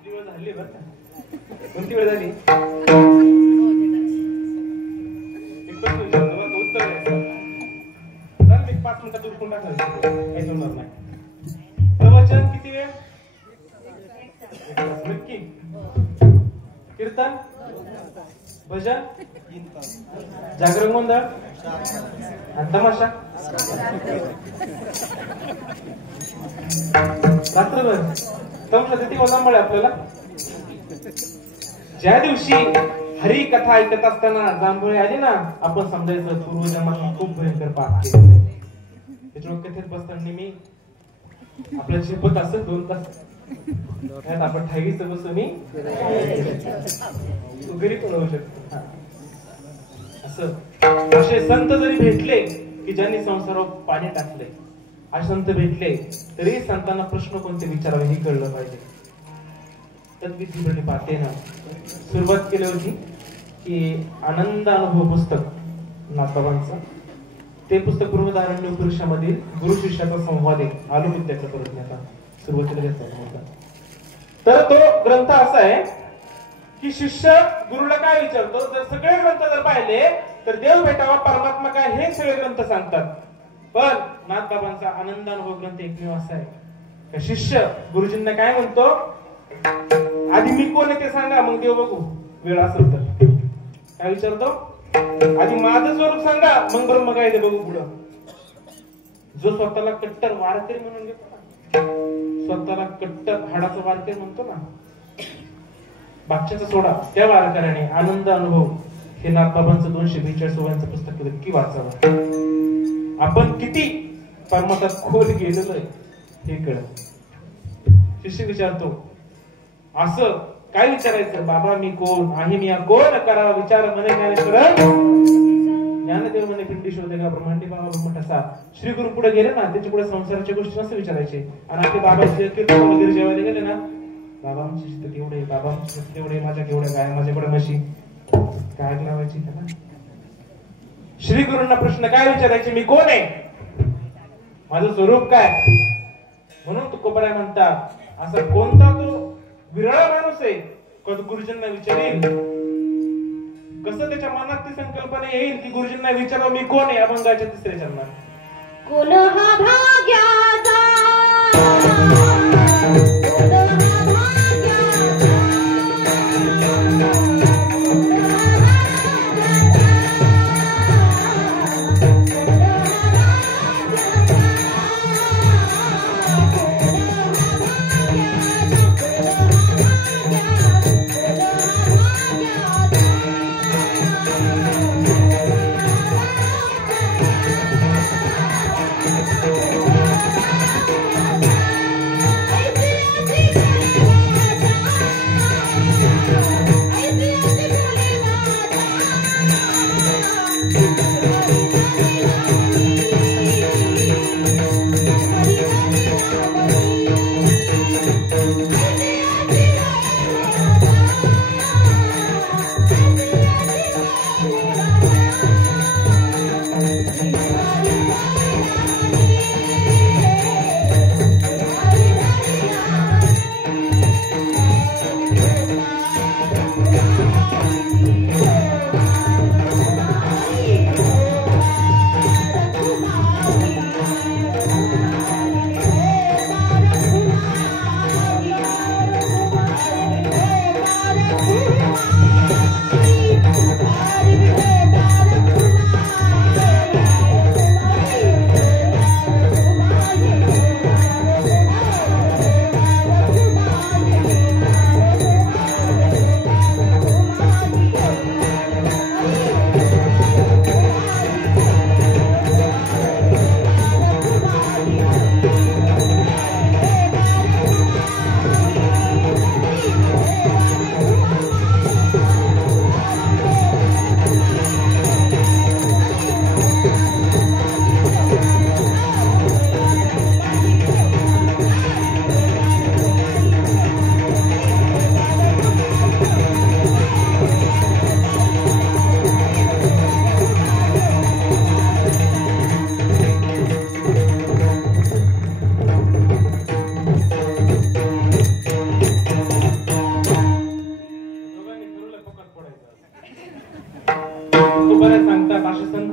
आपली वेळ झाली बरं का? कोणती वेळ झाली? एक प्रश्न विचारतो बरं का, उत्तर द्यायचं. चालेल, मी 5 मिनिटात उरकून टाकायचं, काही जमणार नाही. प्रवचन किती वेळ? नक्की. कीर्तन, भजन, जागरण गोंधळ आणि तमाशा रात्रभर तमाशा किती वाजता आपल्याला? ज्या दिवशी हरी कथा ऐकत असताना जांभळे आली ना, आपण समजायचं पूर्वजन्मात खूप भयंकर पाप केले. त्याच्यामुळे कथेत बसताना मी आपल्या शिपत असेल 2 तास आपण ठाईचं बसून मी घरी पण होऊ शकतो. असं असे संत जरी भेटले की ज्यांनी संसारावर पाणी टाकले, असे संत भेटले तरी संतांना प्रश्न कोणते विचारावे हे कळलं पाहिजे. तद्विधी पाहते ना सुरुवात केली होती की आनंद अनुभव पुस्तक नाथबाबांचं. ते पुस्तक पूर्वधारण्य पुरुषामधील गुरु शिष्याचा संवाद आहे, आलो विद्याचा परज्ञाता सुरुवातीला घेतला होता. तर तो ग्रंथ असा आहे की शिष्य गुरुला काय विचारतो, जर सगळे ग्रंथ जर पाहिले तर देव भेटावा, परमात्मा काय, हे सगळे ग्रंथ सांगतात. पण नाथबाबांचा आनंद अनुभव ग्रंथ एकमेव असा आहे का शिष्य गुरुजींना काय म्हणतो, आधी मी कोण आहे ते सांगा, मग देव बघू, वेळ असेल तर. काय विचारतो, आधी माझं स्वरूप सांगा, मग ब्रह्म काय ते बघू पुढं. जो स्वतःला कट्टर वारकरी म्हणून घेतो ना, स्वतःला कट्टर हाडाचा वारकरी म्हणतो ना, बादशाचा सोडा, त्या वारकऱ्याने आनंद अनुभव हे नाथबाबांचं 242 ओव्यांचं पुस्तक नक्की वाचावं. आपण किती परमात्म्यात खोल गेलेलो आहे हे कळत. शिष्य विचारतो, असं काय विचारायचं, बाबा मी कोण आहे, मी कोण करावा विचार म्हणे ज्ञानेश्वर. ज्ञानदेव म्हणे पिंडी शोधे का ब्रह्मांडी बाबा ब्रह्मट असा. श्री गुरु पुढे गेले ना, त्याच्या पुढे संसाराच्या गोष्टी नसते विचारायचे. आणि आपले बाबाचे कीर्तन वगैरे जेवायला गेले ना, बाबा आमची स्थिती एवढे, बाबा आमची स्थिती एवढे, माझ्या केवढ्या गाय, माझ्याकडे म्हशी, काय लावायची त्याला. श्री गुरूंना प्रश्न काय विचारायचे, मी कोण आहे, माझं स्वरूप काय. म्हणून तुकोबराय म्हणतात, असा कोणता तो विरळ माणूस आहे का गुरुजींना विचारेल. कसं त्याच्या मनात ती संकल्पना येईल की गुरुजींना विचारावं मी कोण आहे. अभंगाच्या 3ऱ्या चरणात कोण हा भाग्याचा,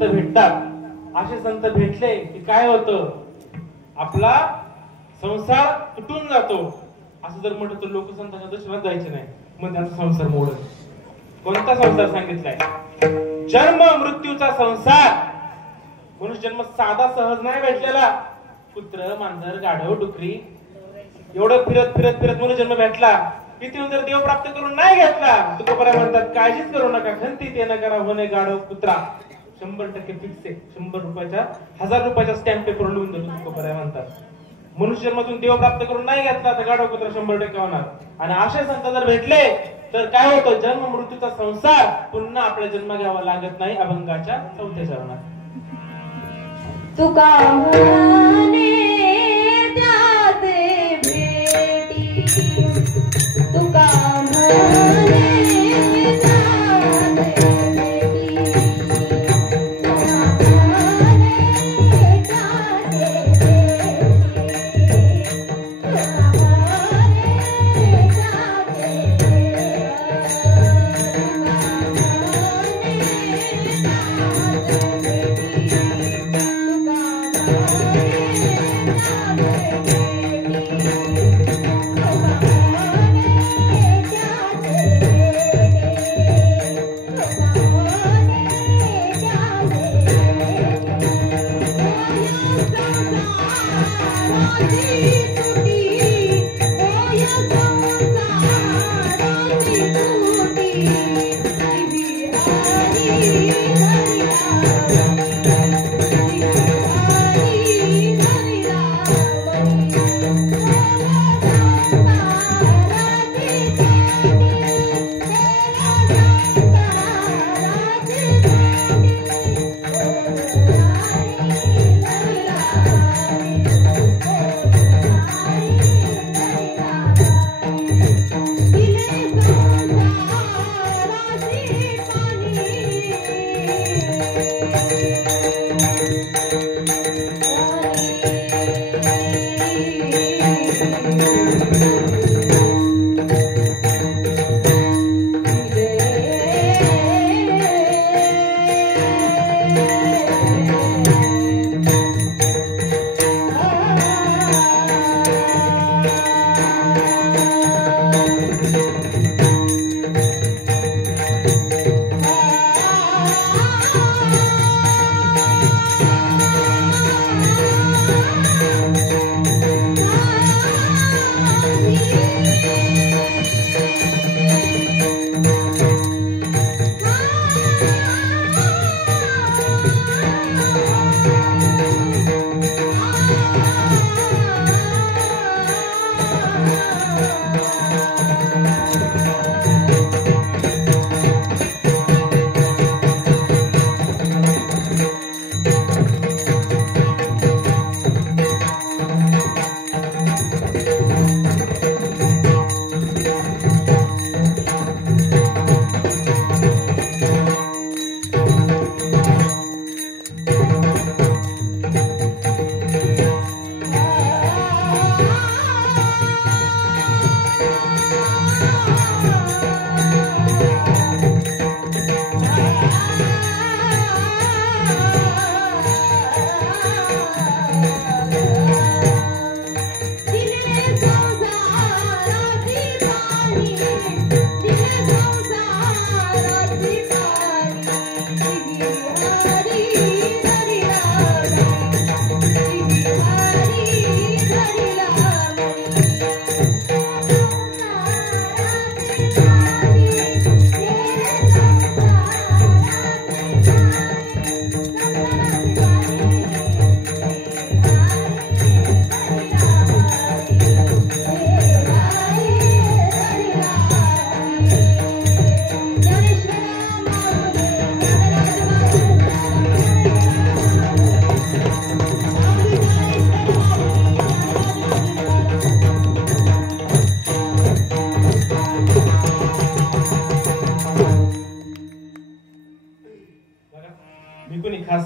संत भेटतात. असे संत भेटले की काय होतं, आपला संसार तुटून जातो. असं जर म्हटलं तर लोक संतांच्या दर्शनात जायचे नाही, मग त्यांचा संसार मोडल. कोणता संसार सांगितलाय? जन्म मृत्यूचा संसार. मनुष्य जन्म साधा सहज नाही भेटलेला. कुत्र, मांजर, गाढव, डुकरी एवढं फिरत फिरत फिरत मनुष्य जन्म भेटला. इथे जर देव प्राप्त करून नाही घेतला, तुकोबराय म्हणतात काळजीच करू नका, खंती ते न करा होणे गाढव कुत्रा. 100% फिक्स आहे. 100 रुपयाच्या 1000 रुपयाच्या स्टॅम्प पेपर लिहून देतो तुकोबराय म्हणतात. मनुष्य जन्मातून देव प्राप्त करून नाही घेतला तर गाढव कुत्रा 100% होणार. आणि असे संत जर भेटले तर काय होतं, जन्म मृत्यूचा संसार पुन्हा आपला जन्म घ्यावा लागत नाही. अभंगाच्या 4थ्या चरणात तुका म्हणे त्याचे भेटी, तुका म्हणे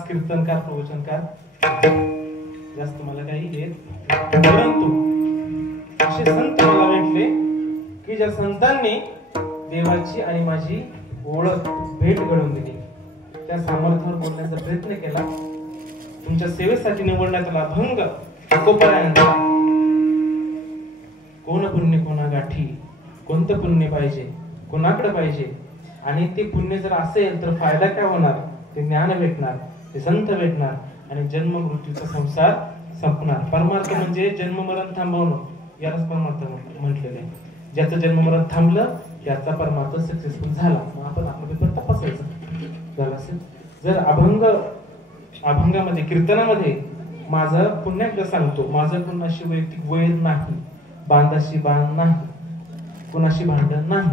कीर्तनकार प्रवचनकार जास्त मला काही येत, परंतु असे संत मला भेटले की ज्या संतांनी देवाची आणि माझी ओळख भेट घडवून दिली. त्या सामर्थ्यावर बोलण्याचा प्रयत्न केला. तुमच्या सेवेसाठी निवडण्यात आला अभंग तुकोबरायांचा. कोण पुण्य कोणा गाठी, कोणतं पुण्य पाहिजे, कोणाकडे पाहिजे, आणि ते पुण्य जर असेल तर फायदा काय होणार? ते ज्ञान भेटणार, ते संत भेटणार, आणि जन्म मृत्यूचा संसार संपणार. परमार्थ म्हणजे जन्म मरण थांबवणं, यालाच परमार्थ म्हटलेलं आहे. ज्याचं जन्म मरण थांबलं त्याचा परमार्थ सक्सेसफुल झाला. मग आपण आपला पेपर तपासायचा झाला असेल. जर अभंगामध्ये कीर्तनामध्ये माझं पुन्हा एकदा सांगतो, माझं कुणाशी वैयक्तिक वैर नाही, बांधाशी बांध नाही, कुणाशी भांडण नाही,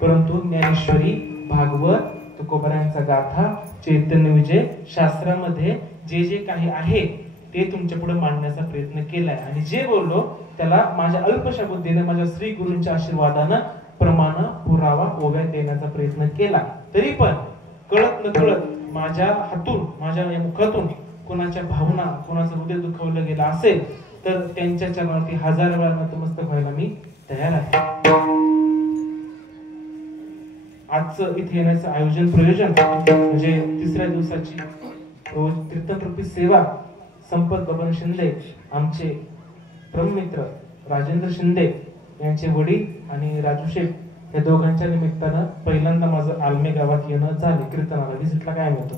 परंतु ज्ञानेश्वरी, भागवत, तुकोबरायांचा गाथा, चैतन्य विजय शास्त्रामध्ये जे जे काही आहे ते तुमच्या पुढे मांडण्याचा प्रयत्न केलाय. आणि जे बोललो त्याला माझ्या अल्पशा बुद्धीने, माझ्या श्री गुरूंच्या आशीर्वादानं प्रमाण, पुरावा, ओव्या देण्याचा प्रयत्न केला. तरी पण कळत न कळत माझ्या हातून, माझ्या या मुखातून कोणाच्या भावना, कोणाचं हृदय दुखवलं गेलं असेल तर त्यांच्या चरणावरती 1000 वेळा नतमस्तक व्हायला मी तयार आहे. आजचं इथे येण्याचं आयोजन, प्रयोजन म्हणजे तिसऱ्या दिवसाची रोज कीर्तनरूपी सेवा. संपत बबन शिंदे, आमचे प्रमित्र राजेंद्र शिंदे यांचे वडील आणि राजू शेठ या दोघांच्या निमित्तानं पहिल्यांदा माझं आलमे गावात येणं झाले. कीर्तनाला व्हिजिटला काय होतं,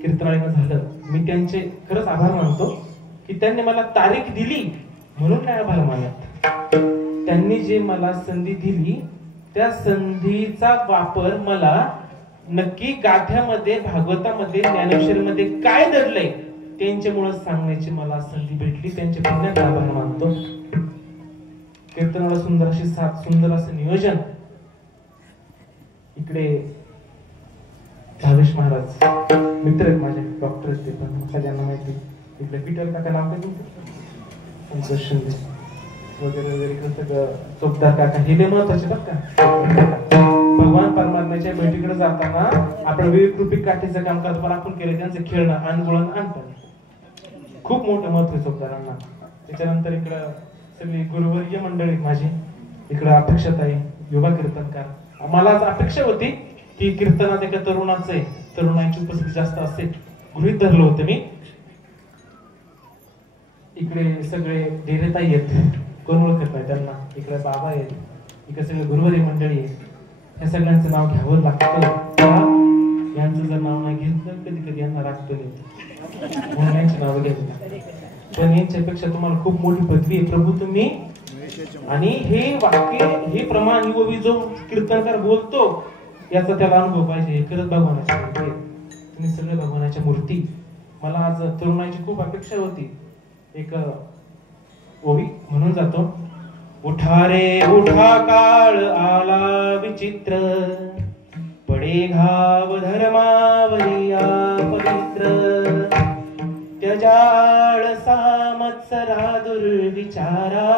कीर्तनाला झालं. मी त्यांचे खरंच आभार मानतो की त्यांनी मला तारीख दिली म्हणून काय आभार मानत. त्यांनी जे मला संधी दिली त्या संधीचा वापर मला नक्की गाथ्यामध्ये, भागवतामध्ये, ज्ञानेश्वरीमध्ये काय दडलंय त्यांच्यामुळे सांगण्याची मला संधी भेटली. त्यांचे पुण्यात आभार मानतो. कीर्तनाला सुंदर अशी साथ, सुंदर असं नियोजन. इकडे भावेश महाराज मित्र आहेत माझे, डॉक्टर आहेत ते पण सगळ्यांना माहिती. इकडे पीटर काका नाव काय तुमचं, शिंदे वगैरे वगैरे सगळं, चोपदार काका, हे लय महत्वाचे बघ का. भगवान परमात्म्याच्या भेटीकडे जाताना आपण विवेक रूपी काठीचं काम करतो, पण आपण केलं त्यांचं खेळणं, अनगुळण, आणतं खूप मोठं महत्व आहे चोपदारांना. त्याच्यानंतर इकडं सगळी गुरुवर्य मंडळी माझी, इकडं अपेक्षाताई, युवा कीर्तनकार. मला आज अपेक्षा होती की कीर्तनात एका तरुणाचं, तरुणांची उपस्थिती जास्त असेल, गृहीत धरलं होतं मी. इकडे सगळे डेरेताई आहेत, कोण ओळखत नाही त्यांना. इकडे बाबा आहेत, इकडे सगळे गुरुवारी मंडळी आहेत. या सगळ्यांचं नाव घ्यावं लागतं. यांचं जर नाव नाही घेतलं कधी कधी यांना राखतो म्हणून यांची नावं घेतली. पण यांच्यापेक्षा तुम्हाला खूप मोठी पदवी आहे प्रभू तुम्ही. आणि हे वाक्य, हे प्रमाण, ही ओवी जो कीर्तनकार बोलतो याचा त्याला अनुभव पाहिजे. हे खरंच भगवानाची मूर्ती आहे. तुम्ही सगळे भगवानाच्या मूर्ती. मला आज तरुणाची खूप अपेक्षा होती. एक ओवी म्हणून जातो. उठा रे उठा, काळ आला विचित्र, पडे घाव धर्मावरिया पवित्र, त्यजाळ सामत्सरा दुर्विचारा,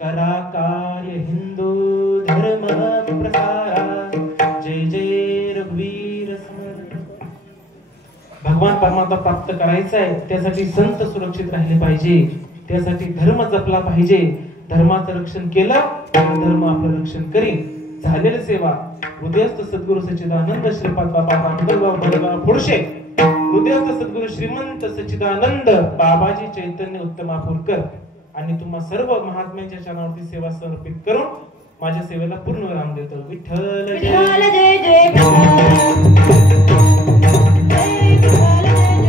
करा कार्य हिंदू धर्म प्रसारा, जय जय रघुवीर समर्थ. भगवान परमात्मा प्राप्त करायचा आहे त्यासाठी संत सुरक्षित राहिले पाहिजे, त्यासाठी धर्म जपला पाहिजे. धर्माचं रक्षण केलं तर धर्म आपलं रक्षण करील. झालेली सेवा हृदयस्थ सद्गुरु सच्चिदानंद श्रीपाद बाबा रामदेवराव भरगाव फुडशे, हृदयस्थ सद्गुरु श्रीमंत सच्चिदानंद बाबाजी चैतन्य उत्तमापूरकर आणि तुम्हा सर्व महात्म्यांच्या चरणावरती सेवा समर्पित करून माझ्या सेवेला पूर्ण विराम देतो. विठ्ठल जय जय.